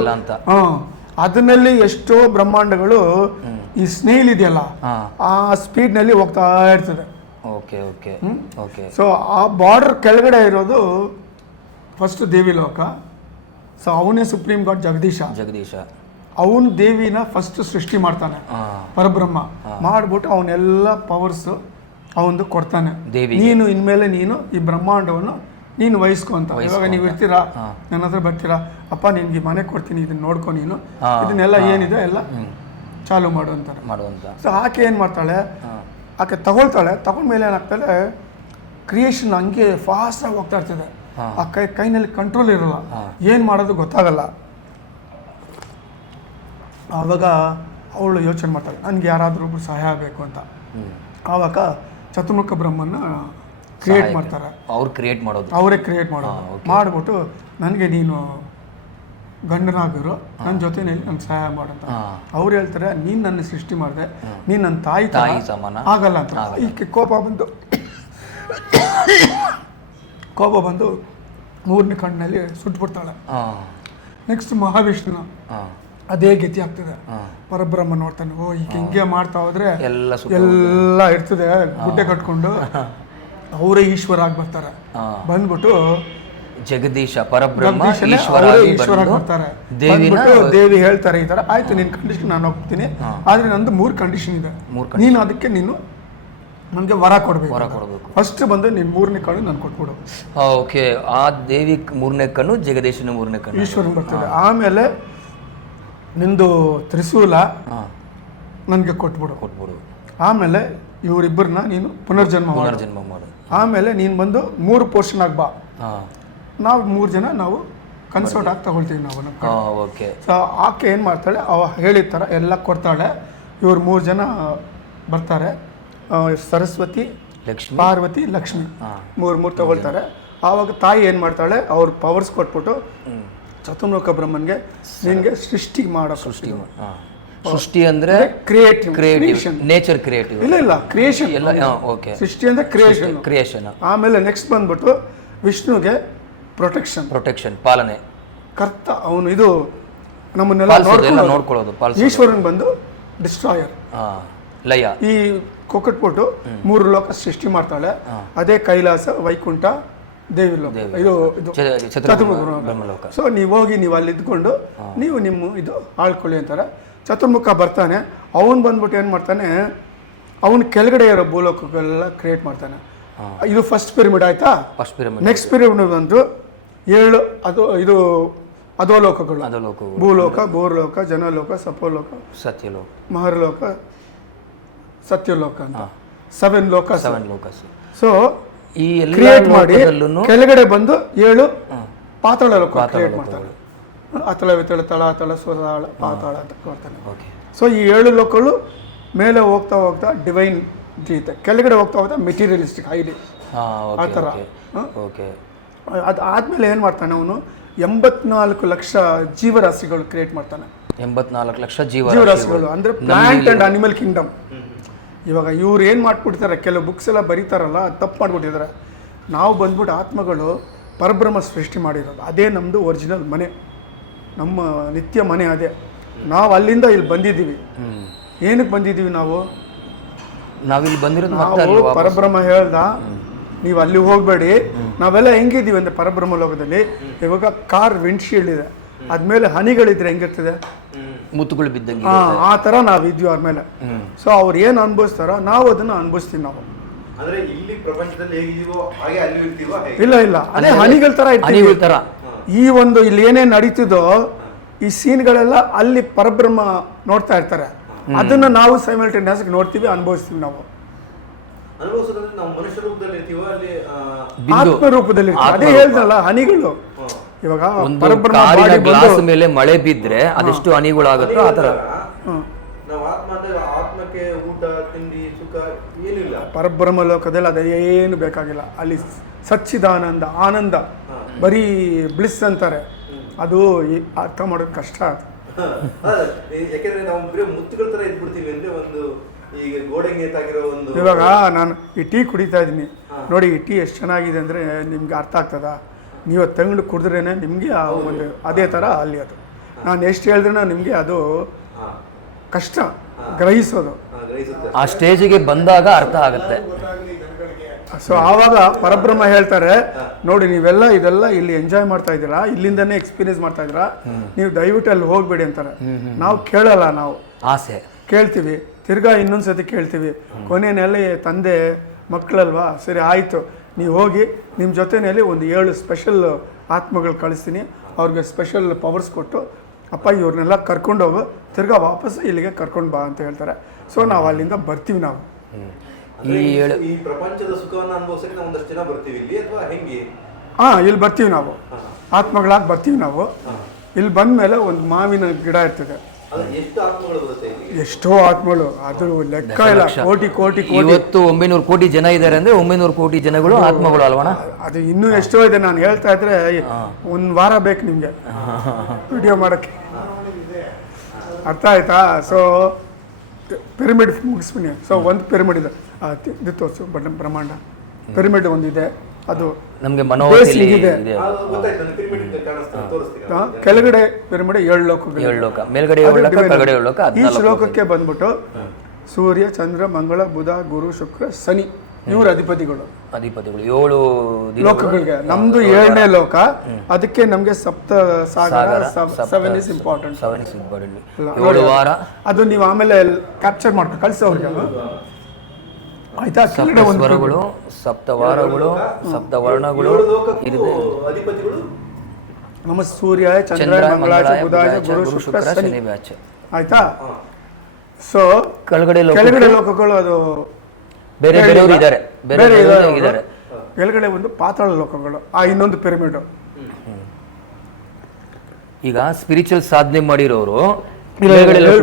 ಅದನ್ನಲ್ಲಿ ಎಷ್ಟೋ ಬ್ರಹ್ಮಾಂಡಗಳು ಈ ಸ್ನೇಹಿಲ್ ಇದೆಯಲ್ಲ, ಆ ಸ್ಪೀಡ್ನಲ್ಲಿ ಹೋಗ್ತಾ ಇರ್ತದೆ. ಸೊ ಆ ಬಾರ್ಡರ್ ಕೆಳಗಡೆ ಇರೋದು ಫಸ್ಟ್ ದೇವಿ ಲೋಕ. ಸೊ ಅವನೇ ಸುಪ್ರೀಂ ಗಾಡ್ ಜಗದೀಶ. ಅವನು ದೇವಿನ ಫಸ್ಟ್ ಸೃಷ್ಟಿ ಮಾಡ್ತಾನೆ, ಪರಬ್ರಹ್ಮ ಮಾಡ್ಬಿಟ್ಟು ಅವನೆಲ್ಲ ಪವರ್ಸ್ ಅವನು ಕೊಡ್ತಾನೆ. ನೀನು ಇನ್ಮೇಲೆ ನೀನು ಈ ಬ್ರಹ್ಮಾಂಡವನ್ನು ನೀನು ವಹಿಸ್ಕೊ ಅಂತ. ಇವಾಗ ನೀವು ಇರ್ತೀರಾ, ನನ್ನ ಹತ್ರ ಬರ್ತೀರಾ, ಅಪ್ಪ ನಿನ್ಗೆ ಮನೆ ಕೊಡ್ತೀನಿ, ಇದನ್ನ ನೋಡ್ಕೊ, ನೀನು ಇದನ್ನೆಲ್ಲ ಏನಿದೆ ಎಲ್ಲ ಚಾಲು ಮಾಡು ಅಂತಾರೆ. ಸೊ ಆಕೆ ಏನು ಮಾಡ್ತಾಳೆ, ಆಕೆ ತಗೊಳ್ತಾಳೆ. ತಗೊಂಡ್ಮೇಲೆ ಏನಾಗ್ತಾಳೆ, ಕ್ರಿಯೇಷನ್ ಹಂಗೆ ಫಾಸ್ಟಾಗಿ ಹೋಗ್ತಾ ಇರ್ತದೆ. ಆ ಕೈನಲ್ಲಿ ಕಂಟ್ರೋಲ್ ಇರಲ್ಲ, ಏನು ಮಾಡೋದು ಗೊತ್ತಾಗಲ್ಲ. ಆವಾಗ ಅವಳು ಯೋಚನೆ ಮಾಡ್ತಾಳೆ, ನನಗೆ ಯಾರಾದರೂ ಒಬ್ರು ಸಹಾಯ ಬೇಕು ಅಂತ. ಆವಾಗ ಚತುರ್ಮುಖ ಬ್ರಹ್ಮನ ಕ್ರಿಯೇಟ್ ಮಾಡ್ತಾರೆ. ಅವರೇ ಕ್ರಿಯೇಟ್ ಮಾಡೋದು. ಮಾಡಿಬಿಟ್ಟು ನನಗೆ ನೀನು ಗಂಡನಾಗಿರು, ನನ್ನ ಜೊತೆಯಲ್ಲಿ ನಂಗೆ ಸಹಾಯ ಮಾಡಂತ. ಅವ್ರು ಹೇಳ್ತಾರೆ, ನೀನು ನನ್ನ ಸೃಷ್ಟಿ ಮಾಡಿದೆ, ನೀನು ನನ್ನ ತಾಯಿ ಸಮಾನ ಆಗಲ್ಲ ಅಂತ. ಈಕೆ ಕೋಪ ಬಂದು 3ನೇ ಕಣ್ಣಿನಲ್ಲಿ ಸುಟ್ಬಿಡ್ತಾಳೆ. ನೆಕ್ಸ್ಟ್ ಮಹಾವಿಷ್ಣು ಅದೇ ಗತಿ ಆಗ್ತದೆ. ಪರಬ್ರಹ್ಮ ನೋಡ್ತಾನೆ, ಓ ಈಗ ಹಿಂಗೆ ಮಾಡ್ತಾ ಹೋದ್ರೆ ಎಲ್ಲ ಇರ್ತದೆ, ಗುಡ್ಡೆ ಕಟ್ಕೊಂಡು ಅವರೇ ಈಶ್ವರ ಆಗಿ ಬರ್ತಾರೆ. ಬಂದ್ಬಿಟ್ಟು ಜಗದೀಶ ಪರಬ್ರಹ್ಮ ಈಶ್ವರ ಬರ್ತಾರೆ. ದೇವಿ ಹೇಳ್ತಾರೆ, ಈ ತರ ಆಯ್ತು, ನಿನ್ ಕಂಡೀಷನ್ ನಾನು ಹೋಗ್ತೀನಿ, ಆದ್ರೆ ನಂದು 3 ಕಂಡೀಷನ್ ಇದೆ. ನೀನು ಅದಕ್ಕೆ ನೀನು ನನಗೆ ವರ ಕೊಡಬೇಕು. ಫಸ್ಟ್ ಬಂದು ನೀನು 3ನೇ ಕಣ್ಣು ನಾನು ಕೊಟ್ಬಿಡು. ಓಕೆ, ಆ ದೇವಿ 3ನೇ ಕಣ್ಣು, ಜಗದೀಶನ 3ನೇ ಕಣ್ಣು ಈಶ್ವರನ್ ಬರ್ತದೆ. ಆಮೇಲೆ ನಿಂದು ತ್ರಿಶೂಲ ನನಗೆ ಕೊಟ್ಬಿಡು. ಆಮೇಲೆ ಇವರಿಬ್ಬರನ್ನ ನೀನು ಪುನರ್ಜನ್ಮ ಮಾಡು. ಆಮೇಲೆ ನೀನು ಬಂದು 3 ಪೋರ್ಷನ್ ಆಗಿ ಬಾ. ನಾವು 3 ಜನ ನಾವು ಕನ್ಸರ್ಟ್ ಆಗಿ ತಗೊಳ್ತೀವಿ ನಾವು. ಸೊ ಆಕೆ ಏನು ಮಾಡ್ತಾಳೆ, ಅವ ಹೇಳಿದ ಥರ ಎಲ್ಲ ಕೊಡ್ತಾಳೆ. ಇವ್ರು 3 ಜನ ಬರ್ತಾರೆ, ಸರಸ್ವತಿ, ಪಾರ್ವತಿ, ಲಕ್ಷ್ಮಿ, 3 ತಗೊಳ್ತಾರೆ. ಆವಾಗ ತಾಯಿ ಏನು ಮಾಡ್ತಾಳೆ, ಅವ್ರ ಪವರ್ಸ್ ಕೊಟ್ಬಿಟ್ಟು ಚತುರ್ಮುಖ ಬ್ರಹ್ಮನ್ಗೆ ನಿನಗೆ ಸೃಷ್ಟಿ ಅಂದ್ರೆ ಕ್ರಿಯೇಟಿವ್, ನೇಚರ್ ಕ್ರಿಯೇಟಿವ್. ಇಲ್ಲ ಕ್ರಿಯೇಷನ್ ಎಲ್ಲ. ಸೃಷ್ಟಿ ಅಂದ್ರೆ ಕ್ರಿಯೇಷನ್. ಆಮೇಲೆ ನೆಕ್ಸ್ಟ್ ಬಂದ್ಬಿಟ್ಟು ವಿಷ್ಣುಗೆ ಪ್ರೊಟೆಕ್ಷನ್ ಪಾಲನೆ ಕರ್ತ. ಅವನು ಇದು ನಮ್ಮನ್ನೆಲ್ಲ ನೋಡ್ಕೊಳ್ಳೋದು. ಈಶ್ವರನ್ ಬಂದು ಡಿಸ್ಟ್ರಾಯರ್, ಲಯ. ಈ ಕೊಕ್ಕಟ್ಬಿಟ್ಟು 3 ಲೋಕ ಸೃಷ್ಟಿ ಮಾಡ್ತಾಳೆ. ಅದೇ ಕೈಲಾಸ, ವೈಕುಂಠ, ದೇವಿ ಲೋಕ, ಇದು ಚತುರ್ಮುಖ. ಸೊ ನೀವು ಹೋಗಿ ನೀವು ಅಲ್ಲಿ ಇದ್ಕೊಂಡು ನೀವು ನಿಮ್ಮ ಇದು ಆಳ್ಕೊಳ್ಳಿ ಅಂತಾರೆ. ಚತುರ್ಮುಖ ಬರ್ತಾನೆ, ಅವನು ಬಂದ್ಬಿಟ್ಟು ಏನು ಮಾಡ್ತಾನೆ, ಅವನು ಕೆಳಗಡೆ ಇರೋ ಭೂಲೋಕಗಳೆಲ್ಲ ಕ್ರಿಯೇಟ್ ಮಾಡ್ತಾನೆ. ಇದು ಫಸ್ಟ್ ಪಿರಮಿಡ್ ಆಯ್ತಾ. First pyramid. ನೆಕ್ಸ್ಟ್ ಪಿರಮಿಡ್ ಬಂದು 7 ಇದು ಅಧೋಲೋಕಗಳು. ಭೂಲೋಕ, ಭೂರ್ಲೋಕ, ಜನಲೋಕ, ಸಪೋಲೋಕ, ಸತ್ಯಲೋಕ, ಮಹರ್ಲೋಕ, ಸತ್ಯಲೋಕ ಅಂತ 7 ಲೋಕ. ಸೊ ಈ ಕ್ರಿಯೇಟ್ ಮಾಡಿ ಕೆಳಗಡೆ ಬಂದು 7 ಪಾತಾಳ ಲೋಕ ಕ್ರಿಯೇಟ್ ಮಾಡ್ತಾನೆ. ಅತಳ ವಿತಳ ತಳ ತಳ ಸ್ವತಾಳ ಪಾತಾಳ ಅಂತ ಮಾಡ್ತಾನೆ. ಸೊ ಈ 7 ಲೋಕಗಳು ಮೇಲೆ ಹೋಗ್ತಾ ಹೋಗ್ತಾ ಡಿವೈನ್ ಜೀತೆ, ಕೆಳಗಡೆ ಹೋಗ್ತಾ ಹೋಗ್ತಾ ಮೆಟೀರಿಯಲಿಸ್ಟಿಕ್ ಹೈಲಿ ಆ ಥರ. ಅದು ಆದಮೇಲೆ ಏನು ಮಾಡ್ತಾನೆ ಅವನು, 84 ಲಕ್ಷ ಜೀವರಾಶಿಗಳು ಕ್ರಿಯೇಟ್ ಮಾಡ್ತಾನೆ. 84 ಲಕ್ಷ ಜೀವರಾಶಿಗಳು ಅಂದರೆ ಪ್ಲಾಂಟ್ ಆ್ಯಂಡ್ ಅನಿಮಲ್ ಕಿಂಗ್ಡಮ್. ಇವಾಗ ಇವ್ರು ಏನು ಮಾಡ್ಬಿಡ್ತಾರೆ, ಕೆಲವು ಬುಕ್ಸ್ ಎಲ್ಲ ಬರೀತಾರಲ್ಲ, ತಪ್ಪು ಮಾಡ್ಬಿಟ್ಟಿದ್ದಾರೆ. ನಾವು ಬಂದ್ಬಿಟ್ಟು ಆತ್ಮಗಳು ಪರಬ್ರಹ್ಮ ಸೃಷ್ಟಿ ಮಾಡಿರೋದು, ಅದೇ ನಮ್ಮದು ಒರಿಜಿನಲ್ ಮನೆ, ನಮ್ಮ ನಿತ್ಯ ಮನೆ ಅದೇ. ನಾವು ಅಲ್ಲಿಂದ ಇಲ್ಲಿ ಬಂದಿದ್ದೀವಿ. ಏನಕ್ಕೆ ಬಂದಿದ್ದೀವಿ ನಾವಿಲ್ಲಿ ಬಂದಿರೋದು? ನಾವು ಪರಬ್ರಹ್ಮ ಹೇಳ್ದ ನೀವು ಅಲ್ಲಿ ಹೋಗಬೇಡಿ. ನಾವೆಲ್ಲ ಹೆಂಗಿದ್ದೀವಿ ಅಂದರೆ ಪರಬ್ರಹ್ಮ ಲೋಕದಲ್ಲಿ ಇವಾಗ ಕಾರ್ ವಿಂಡ್ಶೀಲ್ಡ್ ಇದೆ, ಅದ್ಮೇಲೆ ಹನಿಗಳಿದ್ರೆ ಹೆಂಗಿರ್ತದೆ, ಮುತ್ತುಗಳು ಬಿದ್ದಂಗೆ, ಆ ಥರ ನಾವಿದ್ವಿ ಅವ್ರ ಮೇಲೆ. ಸೊ ಅವ್ರು ಏನು ಅನುಭವಿಸ್ತಾರೋ ನಾವು ಅದನ್ನು ಅನುಭವಿಸ್ತೀವಿ. ನಾವು ಅಂದ್ರೆ ಇಲ್ಲಿ ಪ್ರಪಂಚದಲ್ಲಿ ಹೇಗಿದೀವೋ ಹಾಗೆ ಅಲ್ಲಿ ಇರ್ತೀವೋ? ಇಲ್ಲ, ಅದೇ ಹನಿಗಳ ಥರ ಇರ್ತೀವಿ. ಈ ಒಂದು ಇಲ್ಲಿ ಏನೇನು ನಡೀತಿದೋ ಈ ಸೀನ್ಗಳೆಲ್ಲ ಅಲ್ಲಿ ಪರಬ್ರಹ್ಮ ನೋಡ್ತಾ ಇರ್ತಾರೆ. ಅದನ್ನ ನಾವು ಸೈಮಲ್ಟೇನಿಯಸ್ ನೋಡ್ತೀವಿ, ಅನುಭವಿಸ್ತೀವಿ. ನಾವು ಆತ್ಮ ರೂಪದಲ್ಲಿ ಅದೇ ಹೇಳ್ದಲ್ಲ ಹನಿಗಳು. ಇವಾಗ ಗ್ಲಾಸ್ ಮೇಲೆ ಮಳೆ ಬಿದ್ರೆ ಅದೆಷ್ಟು ಹನಿಗಳಾಗುತ್ತೋ ಆ ಥರ ಪರಬ್ರಹ್ಮ ಲೋಕದಲ್ಲಿ ಅದೇನು ಬೇಕಾಗಿಲ್ಲ. ಅಲ್ಲಿ ಸಚ್ಚಿದಾನಂದ, ಆನಂದ, ಬರೀ ಬ್ಲಿಸ್ ಅಂತಾರೆ. ಅದು ಅರ್ಥ ಮಾಡೋದು ಕಷ್ಟ. ಯಾಕೆಂದ್ರೆ ನಾವು ಮುತ್ತುಗಳ ತರ ಇದ್ಬಿಡ್ತೀವಿ ಅಂದ್ರೆ ಒಂದು ಈಗ ಗೋಡೆ ನೇತಾಗಿರೋ ಒಂದು. ಇವಾಗ ನಾನು ಈ ಟೀ ಕುಡಿತಾ ಇದ್ದೀನಿ ನೋಡಿ, ಈ ಟೀ ಎಷ್ಟು ಚೆನ್ನಾಗಿದೆ ಅಂದರೆ ನಿಮ್ಗೆ ಅರ್ಥ ಆಗ್ತದ? ನೀವು ತೆಂಗು ಕುಡಿದ್ರೇನೆ ನಿಮಗೆ ಆ ಒಂದು ಅದೇ ಥರ ಅಲ್ಲಿ ಅದು. ನಾನು ಎಷ್ಟು ಹೇಳಿದ್ರೆ ನಿಮಗೆ ಅದು ಕಷ್ಟ ಗ್ರಹಿಸೋದು. ಆ ಸ್ಟೇಜಿಗೆ ಬಂದಾಗ ಅರ್ಥ ಆಗುತ್ತೆ. ಸೊ ಆವಾಗ ಪರಬ್ರಹ್ಮ ಹೇಳ್ತಾರೆ, ನೋಡಿ ನೀವೆಲ್ಲ ಇದೆಲ್ಲ ಇಲ್ಲಿ ಎಂಜಾಯ್ ಮಾಡ್ತಾ ಇದ್ದೀರಾ, ಇಲ್ಲಿಂದನೇ ಎಕ್ಸ್ಪೀರಿಯನ್ಸ್ ಮಾಡ್ತಾ ಇದ್ದೀರಾ, ನೀವು ದಯವಿಟ್ಟು ಅಲ್ಲಿ ಹೋಗ್ಬೇಡಿ ಅಂತಾರೆ. ನಾವು ಕೇಳಲ್ಲ, ನಾವು ಆಸೆ ಕೇಳ್ತೀವಿ, ತಿರ್ಗಾ ಇನ್ನೊಂದ್ಸತಿ ಕೇಳ್ತೀವಿ. ಕೊನೆಯಲ್ಲಿ ತಂದೆ ಮಕ್ಕಳಲ್ವಾ, ಸರಿ ಆಯಿತು ನೀವು ಹೋಗಿ, ನಿಮ್ಮ ಜೊತೆಯಲ್ಲಿ ಒಂದು 7 ಸ್ಪೆಷಲ್ ಆತ್ಮಗಳು ಕಳಿಸ್ತೀನಿ, ಅವ್ರಿಗೆ ಸ್ಪೆಷಲ್ ಪವರ್ಸ್ ಕೊಟ್ಟು ಅಪ್ಪ ಇವ್ರನ್ನೆಲ್ಲ ಕರ್ಕೊಂಡೋಗು, ತಿರ್ಗಾ ವಾಪಸ್ ಇಲ್ಲಿಗೆ ಕರ್ಕೊಂಡು ಬಾ ಅಂತ ಹೇಳ್ತಾರೆ. ಸೊ ನಾವು ಅಲ್ಲಿಂದ ಬರ್ತೀವಿ. ನಾವು ಈ ಪ್ರಪಂಚದ ಸುಖವನ್ನು ಅನುಭವಿಸಕ್ಕೆ ನಾವು ಒಂದಷ್ಟು ಜನ ಬರ್ತೀವಿ ಇಲ್ಲಿ ಅಥವಾ ಹೆಂಗೆ? ಇಲ್ಲಿ ಬರ್ತೀವಿ ನಾವು, ಆತ್ಮಗಳಾಗಿ ಬರ್ತೀವಿ ನಾವು. ಇಲ್ಲಿ ಬಂದ ಮೇಲೆ ಒಂದು ಮಾವಿನ ಗಿಡ ಇರ್ತದೆ, ಎಷ್ಟೋ ಆತ್ಮಗಳು, ಅದು ಲೆಕ್ಕ ಇಲ್ಲ. ಕೋಟಿ ಕೋಟಿ ಕೋಟಿ. ಇವತ್ತು 900 ಕೋಟಿ ಜನ ಇದ್ದಾರೆ ಅಂದ್ರೆ 900 ಕೋಟಿ ಜನಗಳು ಆತ್ಮಗಳು ಅಲ್ವಣ? ಅದು ಇನ್ನೂ ಎಷ್ಟೋ ಇದೆ. ನಾನು ಹೇಳ್ತಾ ಇದ್ರೆ ಒಂದು ವಾರ ಬೇಕು ನಿಮ್ಗೆ ವಿಡಿಯೋ ಮಾಡೋಕ್ಕೆ. ಅರ್ಥ ಆಯ್ತಾ? ಸೊ ಪಿರಮಿಡ್ ಮುಗಿಸ್ಬಿನಿ. ಸೊ ಒಂದು ಪಿರಮಿಡ್ ಇದೆ, ಇದು ತೋರಿಸು ಬ್ರಹ್ಮಾಂಡ ಪಿರಮಿಡ್ ಒಂದಿದೆ, ಅದು ನಮಗೆ ಇದೆ. ಕೆಳಗಡೆ ಪಿರಮಿಡ್ 7 ಲೋಕಗಳು. ಈ ಶ್ಲೋಕಕ್ಕೆ ಬಂದ್ಬಿಟ್ಟು ಸೂರ್ಯ, ಚಂದ್ರ, ಮಂಗಳ, ಬುಧ, ಗುರು, ಶುಕ್ರ, ಶನಿ ಇವರು ಅಧಿಪತಿಗಳು 7 ಲೋಕಗಳಿಗೆ. ನಮ್ದು 7ನೇ ಲೋಕ, ಅದಕ್ಕೆ ನಮ್ಗೆ ಸಪ್ತ ಸಾಗರ 7 ಇಸ್ ಇಂಪಾರ್ಟೆಂಟ್. ಅದು ನೀವು ಆಮೇಲೆ ಕ್ಯಾಪ್ಚರ್ ಮಾಡ್ಕೊ ಕಳ್ಸೋರಿಗೆ ಆಯ್ತಾ? ಸ್ವರಗಳು, ಸಪ್ತವಾರಗಳು, ಸಪ್ತವರ್ಣಗಳು ನಮ್ಮ ಸೂರ್ಯ, ಚಂದ್ರ, ಮಂಗಳಾಯ, ಬುಧಾಯ, ಗುರು, ಶುಕ್ರ, ಶನಿ. ಆಯ್ತಾ? ಸೊ ಕೆಳಗಡೆ ಲೋಕಗಳು ಅದು ಬೇರೆ ಇದ್ದಾರೆ. ಕೆಳಗಡೆ ಒಂದು ಪಾತಾಳ ಲೋಕಗಳು, ಇನ್ನೊಂದು ಪಿರಮಿಡ್. ಈಗ ಸ್ಪಿರಿಚುವಲ್ ಸಾಧನೆ ಮಾಡಿರೋರು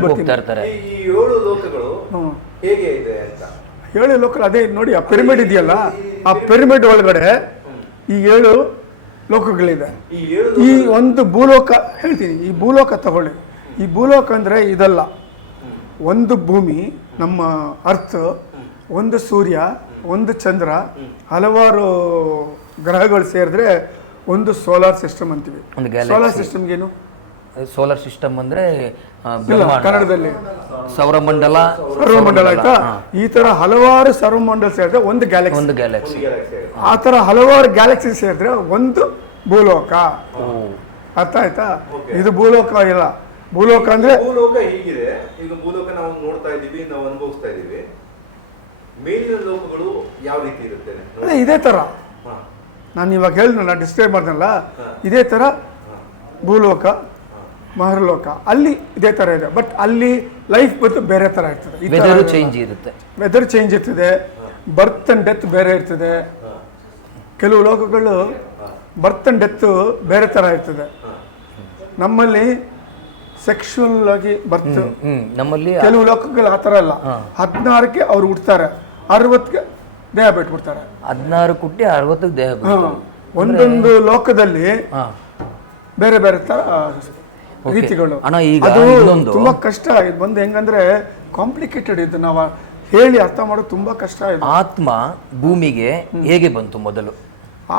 ಹೋಗ್ತಾ ಇರ್ತಾರೆ. ಈ 7 ಲೋಕಗಳು ಹೇಗೆ ಇದೆ ಅಂತ 7 ಲೋಕಗಳು ಅದೇ ನೋಡಿ. ಆ ಪಿರಮಿಡ್ ಇದೆಯಲ್ಲ, ಆ ಪಿರಮಿಡ್ ಒಳಗಡೆ ಈ 7 ಲೋಕಗಳಿದೆ. ಈ ಒಂದು ಭೂಲೋಕ ಹೇಳ್ತೀನಿ, ಈ ಭೂಲೋಕ ತಗೊಳ್ಳಿ. ಈ ಭೂಲೋಕ ಅಂದರೆ ಇದಲ್ಲ, ಒಂದು ಭೂಮಿ ನಮ್ಮ ಅರ್ತ್, ಒಂದು ಸೂರ್ಯ, ಒಂದು ಚಂದ್ರ, ಹಲವಾರು ಗ್ರಹಗಳು ಸೇರಿದ್ರೆ ಒಂದು ಸೋಲಾರ್ ಸಿಸ್ಟಮ್ ಅಂತೀವಿ. ಸೋಲಾರ್ ಸಿಸ್ಟಮ್ಗೇನು? ಸೋಲಾರ್ ಸಿಸ್ಟಮ್ ಅಂದ್ರೆ ಕನ್ನಡದಲ್ಲಿ ಸೌರಮಂಡಲ. ಆಯ್ತಾ? ಈ ತರ ಹಲವಾರು ಸೌರಮಂಡಲ ಸೇರಿದ್ರೆ ಒಂದು ಗ್ಯಾಲಕ್ಸಿ. ಆ ತರ ಹಲವಾರು ಗ್ಯಾಲಕ್ಸಿ ಸೇರಿದ್ರೆ ಒಂದು ಭೂಲೋಕ. ಅರ್ಥ ಆಯ್ತಾ? ಇದು ಭೂಲೋಕ ಇಲ್ಲ. ಭೂಲೋಕ ಅಂದ್ರೆ ಭೂಲೋಕ ಹೀಗಿದೆ. ಈಗ ಭೂಲೋಕ ನಾವು ನೋಡ್ತಾ ಇದೀವಿ, ನಾವು ಅನುಭವಿಸ್ತಾ ಇದೀವಿ. ಮೇಲಿನ ಲೋಕಗಳು ಯಾವ ರೀತಿ ಇರುತ್ತೆ? ಅದೇ ಇದೇ ತರ ನಾನು ಇವಾಗ ಹೇಳಿದ್ನಲ್ಲ, ಡಿಸ್ಕ್ರೈಬ್ ಮಾಡ್ದಲ್ಲ, ಇದೇ ತರ ಭೂಲೋಕ ಮಹರ್ಲೋಕ ಅಲ್ಲಿ ಇದೇ ತರ ಇದೆ. ಬಟ್ ಅಲ್ಲಿ ಲೈಫ್ ಬಂದು ಬೇರೆ ತರ ಇರ್ತದೆ. ವೆದರ್ ಚೇಂಜ್ ಇರ್ತದೆ, ಬರ್ತ್ ಅಂಡ್ ಡೆತ್ ಬೇರೆ ಇರ್ತದೆ. ಕೆಲವು ಲೋಕಗಳು ಬರ್ತ್ ಅಂಡ್ ಡೆತ್ ಬೇರೆ ತರ ಇರ್ತದೆ. ನಮ್ಮಲ್ಲಿ ಸೆಕ್ಷುವಲ್ ಆಗಿ ಬರ್ತ್, ನಮ್ಮಲ್ಲಿ ಕೆಲವು ಲೋಕಗಳು ಆ ತರ ಅಲ್ಲ. 16ಕ್ಕೆ ಅವ್ರು ಹುಡ್ತಾರೆ, 60ಕ್ಕೆ ದೇಹ ಬಿಟ್ಬಿಡ್ತಾರೆ. 16 ಹುಟ್ಟಿ 60ಕ್ಕೆ ದೇಹ. ಒಂದೊಂದು ಲೋಕದಲ್ಲಿ ಬೇರೆ ಬೇರೆ ತರ ರೀತಿಗಳು. ಅದು ತುಂಬಾ ಕಷ್ಟ. ಇದು ಬಂದು ಹೆಂಗಂದ್ರೆ ಕಾಂಪ್ಲಿಕೇಟೆಡ್. ಇದು ನಾವು ಹೇಳಿ ಅರ್ಥ ಮಾಡೋದು ತುಂಬಾ ಕಷ್ಟ ಇದೆ. ಆತ್ಮ ಭೂಮಿಗೆ ಹೇಗೆ ಬಂತು? ಮೊದಲು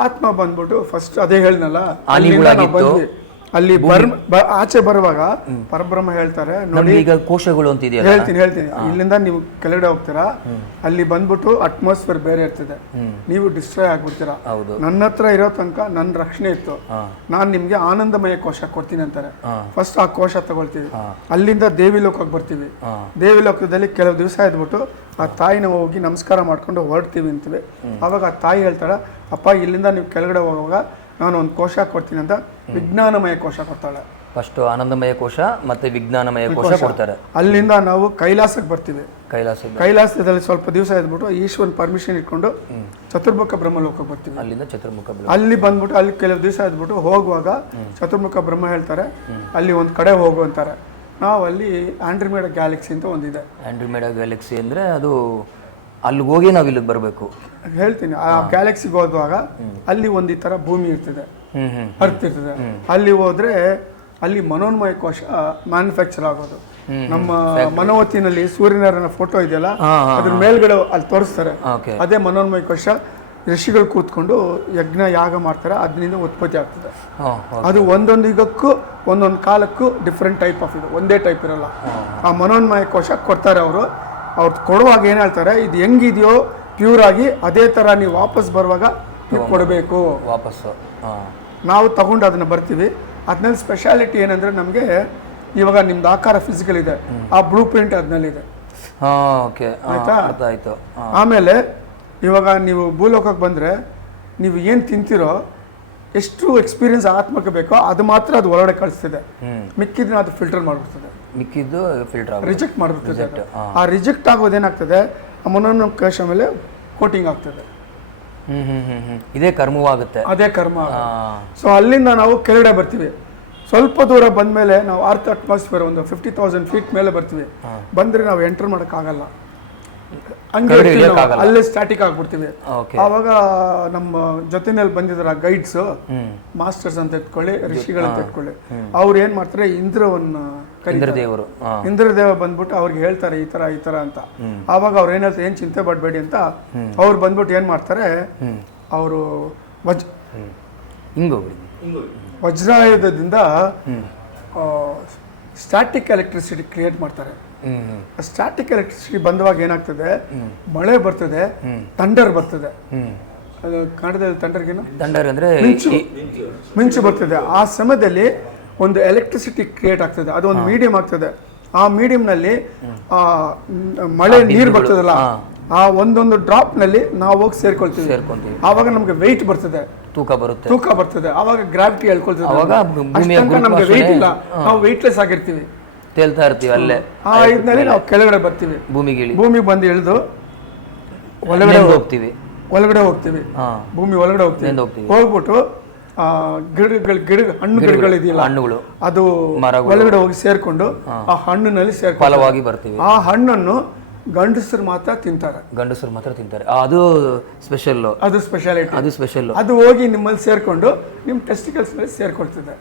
ಆತ್ಮ ಬಂದ್ಬಿಟ್ಟು ಫಸ್ಟ್ ಅದೇ ಹೇಳಿದ್ನಲ್ಲ, ಅಲ್ಲಿ ಆಚೆ ಬರುವಾಗ ಪರಬ್ರಹ್ಮ ಹೇಳ್ತಾರೆ ನೋಡಿ, ಈಗ ಕೋಶಗಳು ಅಂತ ಇದೆಯಲ್ಲ, ಹೇಳ್ತೀನಿ ಇಲ್ಲಿಂದ ನೀವು ಕೆಳಗಡೆ ಹೋಗ್ತೀರಾ, ಅಲ್ಲಿ ಬಂದ್ಬಿಟ್ಟು ಅಟ್ಮಾಸ್ಫಿಯರ್ ಬೇರೆ ಇರ್ತದೆ, ನೀವು ಡಿಸ್ಟ್ರಾಯ್ ಆಗ್ಬಿಡ್ತೀರಾ. ನನ್ನ ಹತ್ರ ಇರೋ ತನಕ ನನ್ನ ರಕ್ಷಣೆ ಇತ್ತು, ನಾನ್ ನಿಮ್ಗೆ ಆನಂದಮಯ ಕೋಶ ಕೊಡ್ತೀನಿ ಅಂತಾರೆ. ಫಸ್ಟ್ ಆ ಕೋಶ ತಗೊಳ್ತೀವಿ, ಅಲ್ಲಿಂದ ದೇವಿ ಲೋಕಕ್ಕೆ ಬರ್ತೀವಿ. ದೇವಿ ಲೋಕದಲ್ಲಿ ಕೆಲವು ದಿವಸ ಇದ್ಬಿಟ್ಟು ಆ ತಾಯಿನ ಹೋಗಿ ನಮಸ್ಕಾರ ಮಾಡ್ಕೊಂಡು ಹೊರಡ್ತೀವಿ ಅಂತೀವಿ. ಅವಾಗ ಆ ತಾಯಿ ಹೇಳ್ತಾಳೆ, ಅಪ್ಪ ಇಲ್ಲಿಂದ ನೀವು ಕೆಳಗಡೆ ಹೋಗುವಾಗ ನಾನು ಒಂದು ಕೋಶ ಕೊಡ್ತೀನಿ ಅಂತ ವಿಜ್ಞಾನಮಯ ಕೋಶ ಕೊಡ್ತಾಳೆ. ಫಸ್ಟ್ ಆನಂದಮಯ ಕೋಶ ಮತ್ತೆ ವಿಜ್ಞಾನಮಯ ಕೋಶ ಕೊಡ್ತಾರೆ. ಅಲ್ಲಿಂದ ನಾವು ಕೈಲಾಸಕ್ಕೆ ಬರ್ತೀವಿ. ಕೈಲಾಸದಲ್ಲಿ ಸ್ವಲ್ಪ ದಿವಸ ಇದ್ಬಿಟ್ಟು ಈಶ್ವರನ್ ಪರ್ಮಿಷನ್ ಇಟ್ಕೊಂಡು ಚತುರ್ಮುಖ ಬ್ರಹ್ಮಲೋಕಕ್ಕೆ ಬರ್ತೀವಿ. ಅಲ್ಲಿಂದ ಚತುರ್ಮುಖ ಅಲ್ಲಿ ಬಂದ್ಬಿಟ್ಟು ಅಲ್ಲಿ ಕೆಲವು ದಿವಸ ಇದ್ಬಿಟ್ಟು ಹೋಗುವಾಗ ಚತುರ್ಮುಖ ಬ್ರಹ್ಮ ಹೇಳ್ತಾರೆ ಅಲ್ಲಿ ಒಂದು ಕಡೆ ಹೋಗು ಅಂತಾರೆ. ನಾವು ಅಲ್ಲಿ ಆಂಡ್ರಿಮೇಡ ಗ್ಯಾಲಕ್ಸಿ ಅಂತ ಒಂದಿದೆ. ಆಂಡ್ರಿಮೇಡ ಗ್ಯಾಲಕ್ಸಿ ಅಂದ್ರೆ ಅದು ಅಲ್ಲಿಗೆ ಹೋಗಿ ನಾವು ಇಲ್ಲಿಗೆ ಬರಬೇಕು. ಹೇಳ್ತೀನಿ, ಆ ಗ್ಯಾಲಕ್ಸಿಗೆ ಹೋಗುವಾಗ ಅಲ್ಲಿ ಒಂದು ಈ ತರ ಭೂಮಿ ಇರ್ತದೆ, ಅರ್ತ್ ಇರ್ತದೆ. ಅಲ್ಲಿ ಹೋದ್ರೆ ಅಲ್ಲಿ ಮನೋನ್ಮಯ ಕೋಶ ಮ್ಯಾನುಫ್ಯಾಕ್ಚರ್ ಆಗೋದು. ನಮ್ಮ ಮನೋವತಿನಲ್ಲಿ ಸೂರ್ಯನಾರಾಯಣ ಫೋಟೋ ಇದೆಯಲ್ಲ, ಅದ್ರ ಮೇಲ್ಗಡೆ ಅಲ್ಲಿ ತೋರಿಸ್ತಾರೆ, ಅದೇ ಮನೋನ್ಮಯ ಕೋಶ. ಋಷಿಗಳು ಕೂತ್ಕೊಂಡು ಯಜ್ಞ ಯಾಗ ಮಾಡ್ತಾರೆ, ಅದರಿಂದ ಉತ್ಪತ್ತಿ ಆಗ್ತದೆ. ಅದು ಒಂದೊಂದು ಯುಗಕ್ಕೂ ಒಂದೊಂದು ಕಾಲಕ್ಕೂ ಡಿಫ್ರೆಂಟ್ ಟೈಪ್ ಆಫ್ ಇದು, ಒಂದೇ ಟೈಪ್ ಇರಲ್ಲ. ಆ ಮನೋನ್ಮಯ ಕೋಶ ಕೊಡ್ತಾರೆ ಅವರು. ಅವ್ರು ಕೊಡುವಾಗ ಏನು ಹೇಳ್ತಾರೆ, ಇದು ಹೆಂಗಿದೆಯೋ ಪ್ಯೂರ್ ಆಗಿ ಅದೇ ಥರ ನೀವು ವಾಪಸ್ ಬರುವಾಗ ನೀವು ಕೊಡಬೇಕು. ವಾಪಸ್ಸು ನಾವು ತಗೊಂಡು ಅದನ್ನ ಬರ್ತೀವಿ. ಅದ್ರಲ್ಲಿ ಸ್ಪೆಷಾಲಿಟಿ ಏನಂದ್ರೆ, ನಮಗೆ ಇವಾಗ ನಿಮ್ದು ಆಕಾರ ಫಿಸಿಕಲ್ ಇದೆ, ಆ ಬ್ಲೂ ಪ್ರಿಂಟ್ ಅದ್ನಲ್ಲಿದೆ. ಆಯ್ತಾ? ಆಮೇಲೆ ಇವಾಗ ನೀವು ಭೂಲೋಕಕ್ಕೆ ಬಂದರೆ ನೀವು ಏನು ತಿಂತೀರೋ, ಎಷ್ಟು ಎಕ್ಸ್ಪೀರಿಯನ್ಸ್ ಆತ್ಮಕ್ಕೆ ಬೇಕೋ ಅದು ಮಾತ್ರ ಅದು ಒಳಗಡೆ ಕಳಿಸ್ತದೆ. ಮಿಕ್ಕಿದ್ನ ಅದು ಫಿಲ್ಟರ್ ಮಾಡಿಬಿಡ್ತದೆ, ಮಿಕ್ಕಿದ್ದು ಫಿಲ್ಟರ್ ರಿಜೆಕ್ಟ್ ಮಾಡಿಬಿಡ್ತದೆ. ಆ ರಿಜೆಕ್ಟ್ ಆಗೋದೇನಾಗ್ತದೆ, ಆ ಮನೋನ್ಮಯ ಕೋಶ ಮೇಲೆ ಕೋಟಿಂಗ್ ಆಗ್ತದೆ. ಇದೇ ಕರ್ಮವಾಗುತ್ತೆ, ಅದೇ ಕರ್ಮ. ಸೊ ಅಲ್ಲಿಂದ ನಾವು ಕೆಳಗಡೆ ಬರ್ತೀವಿ. ಸ್ವಲ್ಪ ದೂರ ಬಂದಮೇಲೆ ನಾವು ಅರ್ತ್ ಅಟ್ಮಾಸ್ಫಿಯರ್ ಒಂದು 50,000 ಫೀಟ್ ಮೇಲೆ ಬರ್ತೀವಿ. ಬಂದರೆ ನಾವು ಎಂಟರ್ ಮಾಡೋಕ್ಕಾಗಲ್ಲ, ಹಂಗೆ ಅಲ್ಲೇ ಸ್ಟ್ಯಾಟಿಕ್ ಆಗ್ಬಿಡ್ತೀವಿ. ಆವಾಗ ನಮ್ಮ ಜೊತೆನಲ್ಲಿ ಬಂದಿದ್ದಾರೆ ಗೈಡ್ಸ್, ಮಾಸ್ಟರ್ಸ್ ಅಂತ ಎತ್ಕೊಳ್ಳಿ, ಋಷಿಗಳಂತ ಎತ್ಕೊಳ್ಳಿ. ಅವ್ರು ಏನ್ ಮಾಡ್ತಾರೆ, ಇಂದ್ರದೇವ ಬಂದ್ಬಿಟ್ಟು ಅವ್ರಿಗೆ ಹೇಳ್ತಾರೆ ಈ ತರ ಅಂತ. ಆವಾಗ ಅವ್ರು ಏನ್ ಹೇಳ್ತಾರೆ, ಏನ್ ಚಿಂತೆ ಪಡಬೇಡಿ ಅಂತ ಅವ್ರು ಬಂದ್ಬಿಟ್ಟು ಏನ್ ಮಾಡ್ತಾರೆ, ಅವರು ವಜ್ರಾಯುಧದಿಂದ ಸ್ಟ್ಯಾಟಿಕ್ ಎಲೆಕ್ಟ್ರಿಸಿಟಿ ಕ್ರಿಯೇಟ್ ಮಾಡ್ತಾರೆ. ಸ್ಟ್ಯಾಟಿಕ್ ಎಲೆಕ್ಟ್ರಿಸಿಟಿ ಬಂದವಾಗ ಏನಾಗ್ತದೆ, ಮಳೆ ಬರ್ತದೆ, ಥಂಡರ್ ಬರ್ತದೆ. ಕನ್ನಡದಲ್ಲಿ ಥಂಡರ್ ಅಂದ್ರೆ ಮಿಂಚು ಬರ್ತದೆ. ಆ ಸಮಯದಲ್ಲಿ ಒಂದು ಎಲೆಕ್ಟ್ರಿಸಿಟಿ ಕ್ರಿಯೇಟ್ ಆಗ್ತದೆ, ಅದು ಒಂದು ಮೀಡಿಯಂ ಆಗ್ತದೆ. ಆ ಮೀಡಿಯಂನಲ್ಲಿ ಮಳೆ ನೀರು ಬರ್ತದಲ್ಲ, ಆ ಒಂದೊಂದು ಡ್ರಾಪ್ ನಲ್ಲಿ ನಾವು ಹೋಗಿ ಸೇರ್ಕೊಳ್ತೀವಿ. ಆವಾಗ ನಮ್ಗೆ ವೆಯ್ಟ್ ಬರ್ತದೆ, ತೂಕ ಬರ್ತದೆ. ಆವಾಗ ಗ್ರಾವಿಟಿ ಹೇಳ್ಕೊಳ್ತದೆ. ನಮ್ಗೆ ವೆಯ್ಟ್ ಇಲ್ಲ, ನಾವು ವೆಯ್ಟ್ಲೆಸ್ ಆಗಿರ್ತೀವಿ, ತೇಲ್ತಾ ಇರ್ತೀವಿ ಅಲ್ಲೇ. ಆ ಇದರಲ್ಲಿ ನಾವು ಕೆಳಗಡೆ ಬರ್ತೀವಿ, ಭೂಮಿಗೆ ಬಂದು ಇಳಿದು ಒಳಗಡೆ ಹೋಗ್ತೀವಿ. ಭೂಮಿ ಒಳಗಡೆ ಹೋಗ್ತೀವಿ. ಹೋಗ್ಬಿಟ್ಟು ಹಣ್ಣು ಗಿಡಗಳಿದೆಯಲ್ಲ, ಅದು ಒಳಗಡೆ ಹೋಗಿ ಸೇರ್ಕೊಂಡು ಆ ಹಣ್ಣಿನಲ್ಲಿ ಫಲವಾಗಿ ಬರ್ತೀವಿ. ಆ ಹಣ್ಣನ್ನು ಗಂಡಸರು ಮಾತ್ರ ತಿಂತಾರೆ. ಅದು ಸ್ಪೆಷಲ್, ಅದು ಸ್ಪೆಷಲ್. ಅದು ಹೋಗಿ ನಿಮ್ಮಲ್ಲಿ ಸೇರ್ಕೊಂಡು ನಿಮ್ ಟೆಸ್ಟಿಕಲ್ಸ್ ಮೇಲೆ ಸೇರ್ಕೊಳ್ತದೆ,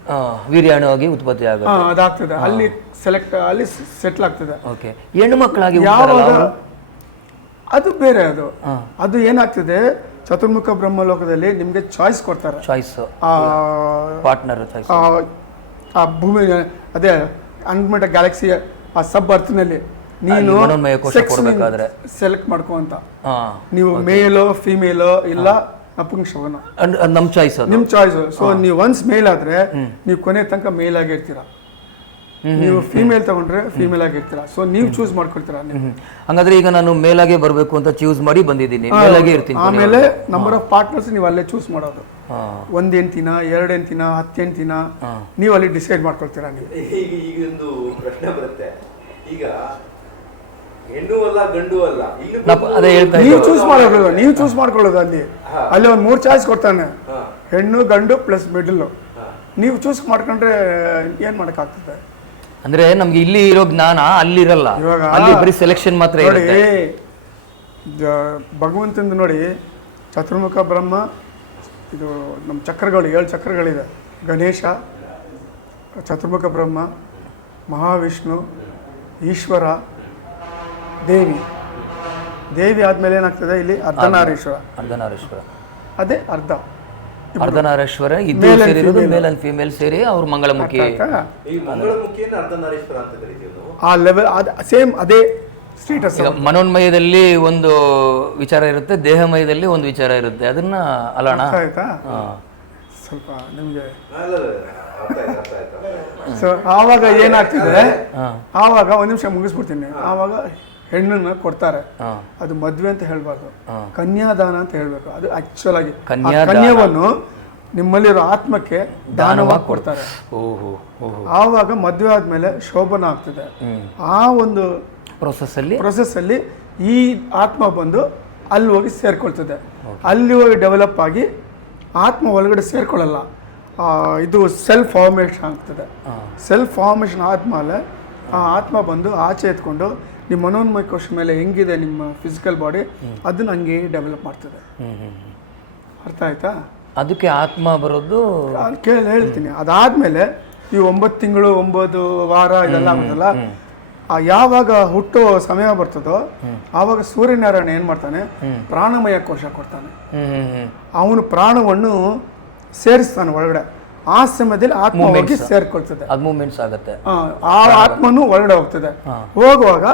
ವೀರ್ಯಾಣುವಾಗಿ ಉತ್ಪತ್ತಿ ಅದಾಗ್ತದೆ. ಅಲ್ಲಿ ಅಲ್ಲಿ ಸೆಟ್ಲ್ ಆಗ್ತದೆ. ಹೆಣ್ಣು ಮಕ್ಕಳಾಗಿ ಯಾವಾಗ ಅದು ಬೇರೆ. ಅದು ಏನಾಗ್ತದೆ, ಚತುರ್ಮುಖ ಬ್ರಹ್ಮಲೋಕದಲ್ಲಿ ನಿಮ್ಗೆ ಚಾಯ್ಸ್ ಕೊಡ್ತಾರೆ. ಪಾರ್ಟ್ನರ್ ಆ ಭೂಮಿ ಅದೇ ಅನ್ಮಟ ಗ್ಯಾಲಕ್ಸಿ ಆ ಸಬ್ ಅರ್ಥನಲ್ಲಿ ನೀನು ಸೆಲೆಕ್ಟ್ ಮಾಡ್ಕೋ ಅಂತ. ನೀವು ಮೇಲೋ ಫಿಮೇಲೋ ಇಲ್ಲ ನಪುಂಸಕನೋ ನಿಮ್ ಚಾಯ್ಸ್. ಸೊ ನೀವು ಒನ್ಸ್ ಮೇಲ್ ಆದ್ರೆ ನೀವು ಕೊನೆ ತನಕ ಮೇಲ್ ಆಗಿರ್ತೀರಾ. ನೀವು ಫೀಮೇಲ್ ತಗೊಂಡ್ರೆ ಫೀಮೇಲ್ ಆಗಿರ್ತೀರಾ, ಸೊ ನೀವು ಚೂಸ್ ಮಾಡ್ಕೊಳ್ತೀರಾ ನೀವು. ಹಂಗಾದ್ರೆ ಈಗ ನಾನು ಮೇಲಾಗೆ ಬರಬೇಕು ಅಂತ ಚೂಸ್ ಮಾಡಿ ಬಂದಿದ್ದೀನಿ, ಮೇಲಾಗೆ ಇರ್ತೀನಿ. ಆಮೇಲೆ ನಂಬರ್ ಆಫ್ ಪಾರ್ಟ್ನರ್ಸ್ ನೀವು ಅಲ್ಲೇ ಚೂಸ್ ಮಾಡೋದು, 1 ಹೆಂಡ್ತಿನ 2 ಹೆಂಡ್ತಿನ 10 ಹೆಂಡ್ತಿನ ನೀವು ಅಲ್ಲಿ ಡಿಸೈಡ್ ಮಾಡ್ಕೊಳ್ತೀರಾ ನೀವು. ಈಗೊಂದು ಪ್ರಶ್ನೆ ಬರುತ್ತೆ, ಈಗ ಹೆಣ್ಣು ಅಲ್ಲ ಗಂಡು ಅಲ್ಲ, ಅದೇ ಹೇಳ್ತಾ ನೀವು ಚೂಸ್ ಮಾಡೋದು, ನೀವು ಚೂಸ್ ಮಾಡ್ಕೊಳ್ಳೋದು. ಅಲ್ಲಿ ಒಂದು 3 ಚಾಯ್ಸ್ ಕೊಡ್ತಾನೆ, ಹೆಣ್ಣು ಗಂಡು ಪ್ಲಸ್ ಮಿಡಲ್. ನೀವು ಚೂಸ್ ಮಾಡ್ಕೊಂಡ್ರೆ ಏನ್ ಮಾಡಕ್ಕಾಗ್ತದೆ? ಅಂದ್ರೆ ನಮ್ಗೆ ಇಲ್ಲಿ ಇರೋ ಜ್ಞಾನ ಅಲ್ಲಿರಲ್ಲ, ಇವಾಗ ಅಲ್ಲಿ ಬರೀ ಸೆಲೆಕ್ಷನ್ ಮಾತ್ರ ನೋಡಿ, ಇರುತ್ತೆ. ಭಗವಂತಂದು ನೋಡಿ, ಚತುರ್ಮುಖ ಬ್ರಹ್ಮ, ಇದು ನಮ್ಮ ಚಕ್ರಗಳು 7 ಚಕ್ರಗಳಿದೆ. ಗಣೇಶ, ಚತುರ್ಮುಖ ಬ್ರಹ್ಮ, ಮಹಾವಿಷ್ಣು, ಈಶ್ವರ, ದೇವಿ. ದೇವಿ ಆದ್ಮೇಲೆ ಏನಾಗ್ತದೆ ಇಲ್ಲಿ ಅರ್ಧನಾರೀಶ್ವರ. ಅರ್ಧನಾರೀಶ್ವರ ಅದೇ ಅರ್ಧ. ಅರ್ಧನಾರೀಶ್ವರ ಇದು ಸೇರಿರೋದು ಮೇಲ್ ಅಂಡ್ ಫೀಮೇಲ್ ಸೇರಿ ಅವ್ರ ಮಂಗಳಮುಖಿ. ಈ ಮಂಗಳಮುಖಿಯನ್ನು ಅರ್ಧನಾರೀಶ್ವರ ಅಂತ ಕರಿತೀವಿ ನಾವು. ಆ ಲೆವೆಲ್ ಸೇಮ್ ಅದೇ ಸ್ಟೇಟಸ್. ಈಗ ಮನೋನ್ಮಯದಲ್ಲಿ ಒಂದು ವಿಚಾರ ಇರುತ್ತೆ, ದೇಹಮಯದಲ್ಲಿ ಒಂದು ವಿಚಾರ ಇರುತ್ತೆ, ಅದನ್ನ ಅಲ್ಲಣ ಆಯ್ತಾ? ಸ್ವಲ್ಪ ನಿಮಗೆ ಅರ್ಥ ಆಯ್ತು. ಸೊ ಆವಾಗ ಏನಾಗ್ತಿದೆ, ಆವಾಗ ಒಂದ್ ನಿಮಿಷ ಮುಗಿಸ್ಬಿಡ್ತೀನಿ. ಆವಾಗ ಹೆಣ್ಣನ್ನ ಕೊಡ್ತಾರೆ, ಅದು ಮದ್ವೆ ಅಂತ ಹೇಳ್ಬಾರ್ದು, ಕನ್ಯಾದಾನ ಅಂತ ಹೇಳ್ಬೇಕು. ಅದು ಆಕ್ಚುಲ್ ಆಗಿ ಕನ್ಯಾವನ್ನು ನಿಮ್ಮಲ್ಲಿರೋ ಆತ್ಮಕ್ಕೆ ದಾನವಾಗಿ ಕೊಡ್ತಾರೆ. ಆವಾಗ ಮದ್ವೆ ಆದ್ಮೇಲೆ ಶೋಭನ ಆಗ್ತದೆ. ಆ ಒಂದು ಪ್ರೊಸೆಸ್ ಅಲ್ಲಿ ಈ ಆತ್ಮ ಬಂದು ಅಲ್ಲಿ ಹೋಗಿ ಸೇರ್ಕೊಳ್ತದೆ. ಅಲ್ಲಿ ಹೋಗಿ ಡೆವಲಪ್ ಆಗಿ ಆತ್ಮ ಒಳಗಡೆ ಸೇರ್ಕೊಳ್ಳಲ್ಲ, ಇದು ಸೆಲ್ಫ್ ಫಾರ್ಮೇಷನ್ ಆಗ್ತದೆ. ಸೆಲ್ಫ್ ಫಾರ್ಮೇಷನ್ ಆದ್ಮೇಲೆ ಆ ಆತ್ಮ ಬಂದು ಆಚೆ ಎತ್ಕೊಂಡು ನಿಮ್ಮ ಮನೋನ್ಮಯ ಕೋಶ ಮೇಲೆ ಹೆಂಗಿದೆ ನಿಮ್ಮ ಫಿಸಿಕಲ್ ಬಾಡಿ, ಅದನ್ನ ಹಂಗೆ ಡೆವಲಪ್ ಮಾಡ್ತದೆ. ಅರ್ಥ ಆಯ್ತಾ? ಅದಕ್ಕೆ ಆತ್ಮ ಬರೋದು ಕೇಳಿ ಹೇಳ್ತೀನಿ. ಅದಾದ್ಮೇಲೆ ಈ 9 ತಿಂಗಳು 9 ವಾರ ಇದೆಲ್ಲ ಆಗುತ್ತಲ್ಲ, ಯಾವಾಗ ಹುಟ್ಟೋ ಸಮಯ ಬರ್ತದೋ ಆವಾಗ ಸೂರ್ಯನಾರಾಯಣ ಏನ್ ಮಾಡ್ತಾನೆ, ಪ್ರಾಣಮಯ ಕೋಶ ಕೊಡ್ತಾನೆ. ಅವನು ಪ್ರಾಣವನ್ನು ಸೇರಿಸ್ತಾನೆ ಒಳಗಡೆ. ಆ ಸಮಯದಲ್ಲಿ ಆತ್ಮ ಹೋಗಿ ಸೇರ್ಕೊಳ್ತದೆ, ಮೂವ್ಮೆಂಟ್ಸ್ ಆಗುತ್ತೆ. ಆ ಆತ್ಮನು ಒಳಗಡೆ ಹೋಗ್ತದೆ. ಹೋಗುವಾಗ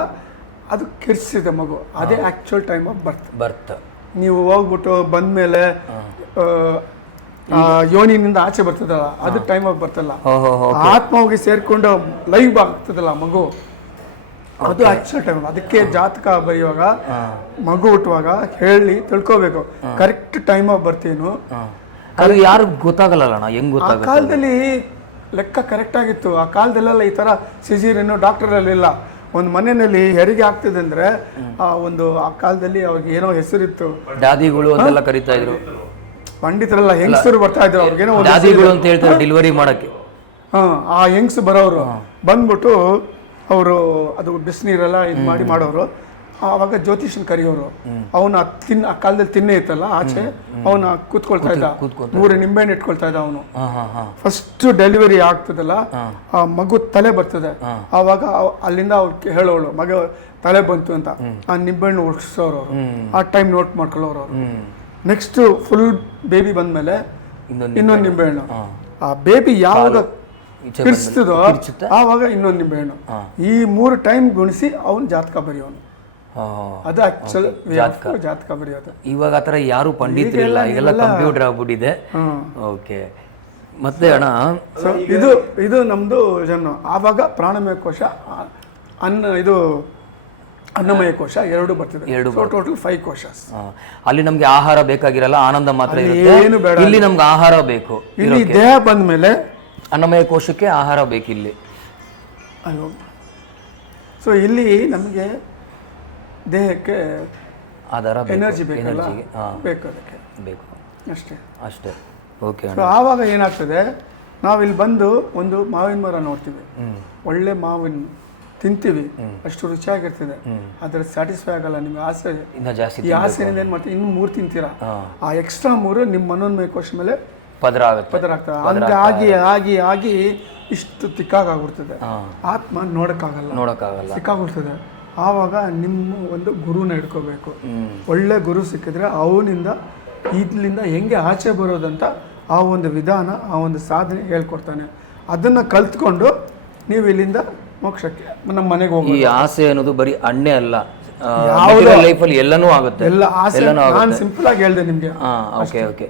ಅದು ಕಿರ್ಸಿದೆ ಮಗು, ಅದೇ ಆಕ್ಚುಯಲ್ ಟೈಮ್ ಆಫ್ ಬರ್ತ್. ನೀವು ಹೋಗ್ಬಿಟ್ಟು ಬಂದ್ಮೇಲೆ ಯೋನಿನಿಂದ ಆಚೆ ಬರ್ತದಲ್ಲ, ಅದು ಟೈಮ್ ಆಫ್ ಬರ್ತಲ್ಲ. ಆತ್ಮ ಹೋಗಿ ಸೇರ್ಕೊಂಡು ಲೈವ್ ಆಗ್ತದಲ್ಲ ಮಗು, ಅದು ಆಕ್ಚುಯಲ್ ಟೈಮ್. ಅದಕ್ಕೆ ಜಾತಕ ಬರೆಯುವಾಗ ಮಗು ಹುಟ್ಟುವಾಗ ಹೇಳಿ ತಿಳ್ಕೋಬೇಕು ಕರೆಕ್ಟ್ ಟೈಮ್ ಆಫ್ ಬರ್ತೀನು. ಅದು ಯಾರು ಗೊತ್ತಾಗಲ್ಲ, ಹೆಂಗ್ ಆ ಕಾಲದಲ್ಲಿ ಲೆಕ್ಕ ಕರೆಕ್ಟ್ ಆಗಿತ್ತು. ಆ ಕಾಲದಲ್ಲೆಲ್ಲ ಈ ತರ ಸಿಜೀರಿಯನ್ನು ಡಾಕ್ಟರ್ ಅಲ್ಲಿ ಇಲ್ಲ. ಒಂದು ಮನೆಯಲ್ಲಿ ಹೆರಿಗೆ ಆಗ್ತಿದೆ ಅಂದ್ರೆ ಆ ಕಾಲದಲ್ಲಿ ಅವ್ರಿಗೆ ಏನೋ ಹೆಸರಿತ್ತು, ದಾದಿಗಳು ಅಂತೆಲ್ಲ ಕರೀತಾ ಇದ್ರು. ಪಂಡಿತರೆಲ್ಲ ಹೆಂಗಸರು ಬರ್ತಾ ಇದ್ರು, ಅವ್ರಿಗೇನೋ ದಾದಿಗಳು ಅಂತ ಹೇಳ್ತಾರೆ ಡೆಲಿವರಿ ಮಾಡಕ್ಕೆ. ಆ ಹೆಂಗ್ಸ್ ಬರೋರು ಬಂದ್ಬಿಟ್ಟು ಅವರು ಅದು ಬಿಸಿನೀರೆಲ್ಲ ಇದು ಮಾಡೋರು. ಆವಾಗ ಜ್ಯೋತಿಷನ್ ಕರೆಯೋರು. ಅವನ ಆ ಕಾಲದಲ್ಲಿ ತಿನ್ನೆ ಇತ್ತಲ್ಲ ಆಚೆ, ಅವನ ಕೂತ್ಕೊಳ್ತಾ ಇದ್ದ, 3 ನಿಂಬೆಹಣ್ಣು ಇಟ್ಕೊಳ್ತಾ ಇದ್ದ ಅವನು. ಫಸ್ಟ್ ಡೆಲಿವರಿ ಆಗ್ತದಲ್ಲ, ಆ ಮಗು ತಲೆ ಬರ್ತದೆ. ಆವಾಗ ಅಲ್ಲಿಂದ ಅವ್ರು ಹೇಳೋಳು ಮಗ ತಲೆ ಬಂತು ಅಂತ, ಆ ನಿಂಬೆಹಣ್ಣು ಉಡ್ಸೋರು ಅವರು. ಆ ಟೈಮ್ ನೋಟ್ ಮಾಡ್ಕೊಳ್ಳೋರು ಅವರು. ನೆಕ್ಸ್ಟ್ ಫುಲ್ ಬೇಬಿ ಬಂದ್ಮೇಲೆ ಇನ್ನೊಂದು ನಿಂಬೆಹಣ್ಣು. ಆ ಬೇಬಿ ಯಾವಾಗ ಕಿರ್ಸ್ತದೋ ಆವಾಗ ಇನ್ನೊಂದು ನಿಂಬೆಹಣ್ಣು. ಈ 3 ಟೈಮ್ ಗುಣಿಸಿ ಅವನು ಜಾತಕ ಬರೆಯೋನು. ಅದು ಆಕ್ಚುಲ್ ಜಾತಕ ಬರೆಯೋದು. ಇವಾಗ ಆತರ ಯಾರು ಪಂಡಿತರಿಲ್ಲ, ಈಗೆಲ್ಲ ಕಂಪ್ಯೂಟರ್ ಆಗ್ಬಿಟ್ಟಿದೆ. ಓಕೆ, ಮತ್ತೆ ಅಣ್ಣ ಇದು ನಮ್ದು ಜನ್ಮ. ಆವಾಗ ಪ್ರಾಣಮಯ ಕೋಶ, ಅನ್ನಮಯ ಕೋಶ 2 ಬರ್ತಿದೆ. ಟೋಟಲ್ 5 ಕೋಶ. ಅಲ್ಲಿ ನಮ್ಗೆ ಆಹಾರ ಬೇಕಾಗಿರಲ್ಲ, ಆನಂದ ಮಾತ್ರ ಇರುತ್ತೆ. ಏನು ಬೇಡ, ಇಲ್ಲಿ ನಮ್ಗೆ ಆಹಾರ ಬೇಕು. ಇಲ್ಲಿ ದೇಹ ಬಂದ್ಮೇಲೆ ಅನ್ನಮಯ ಕೋಶಕ್ಕೆ ಆಹಾರ ಬೇಕಿಲ್ಲಿ. ಸೊ ಇಲ್ಲಿ ನಮಗೆ ದೇಹಕ್ಕೆ ಆಧಾರ ಎನರ್ಜಿ ಬೇಕಲ್ಲ, ಬೇಕು, ಅದಕ್ಕೆ ಬೇಕು ಅಷ್ಟೇ. ಓಕೆ. ಸೊ ಆವಾಗ ಏನಾಗ್ತದೆ, ನಾವಿಲ್ಲಿ ಬಂದು ಒಂದು ಮಾವಿನ ಮರ ನೋಡ್ತೀವಿ, ಒಳ್ಳೆ ಮಾವಿನ ತಿಂತೀವಿ, ಅಷ್ಟು ರುಚಿಯಾಗಿರ್ತದೆ. ಅದ್ರ ಸ್ಯಾಟಿಸ್ಫೈ ಆಗಲ್ಲ, ನಿಮ್ಗೆ ಆಸೆ ಜಾಸ್ತಿ. ಈ ಆಸೆಯಿಂದ ಏನ್ ಮಾಡ್ತೀವಿ, ಇನ್ನು 3 ತಿಂತೀರಾ, ಆ ಎಕ್ಸ್ಟ್ರಾ 3 ನಿಮ್ಮ ಮನೋನ್ಮಯ ಕೋಶ ಮೇಲೆ ಪದರ ಆಗ್ತದೆ. ಹಂಗೆ ಆಗಿ ಆಗಿ ಇಷ್ಟು ತಿಕ್ಕಾಗ್ಬಿಡ್ತದೆ. ಆತ್ಮ ನೋಡಕ್ಕಾಗಲ್ಲ, ಸಿಕ್ಕಾಗ್ಬಿಡ್ತದೆ. ಆವಾಗ ನಿಮ್ಮ ಒಂದು ಗುರುನ ಹಿಡ್ಕೋಬೇಕು. ಒಳ್ಳೆ ಗುರು ಸಿಕ್ಕಿದ್ರೆ ಅವನಿಂದ ಇದ್ಲಿಂದ ಹೆಂಗೆ ಆಚೆ ಬರೋದಂತ ಆ ಒಂದು ವಿಧಾನ, ಆ ಒಂದು ಸಾಧನೆ ಹೇಳ್ಕೊಡ್ತಾನೆ. ಅದನ್ನ ಕಲ್ತ್ಕೊಂಡು ನೀವು ಇಲ್ಲಿಂದ ಮೋಕ್ಷಕ್ಕೆ ನಮ್ಮ ಮನೆಗೆ ಹೋಗಿ. ಈ ಆಸೆ ಅನ್ನೋದು ಬರೀ ಅಣ್ಣೆ ಅಲ್ಲ, ಲೈಫಲ್ಲಿ ಎಲ್ಲನೂ ಆಗುತ್ತೆ. ಎಲ್ಲ ಆಸೆ ನಾನು ಸಿಂಪಲ್ ಆಗಿ ಹೇಳ್ದೆ ನಿಮ್ಗೆ. ಓಕೆ.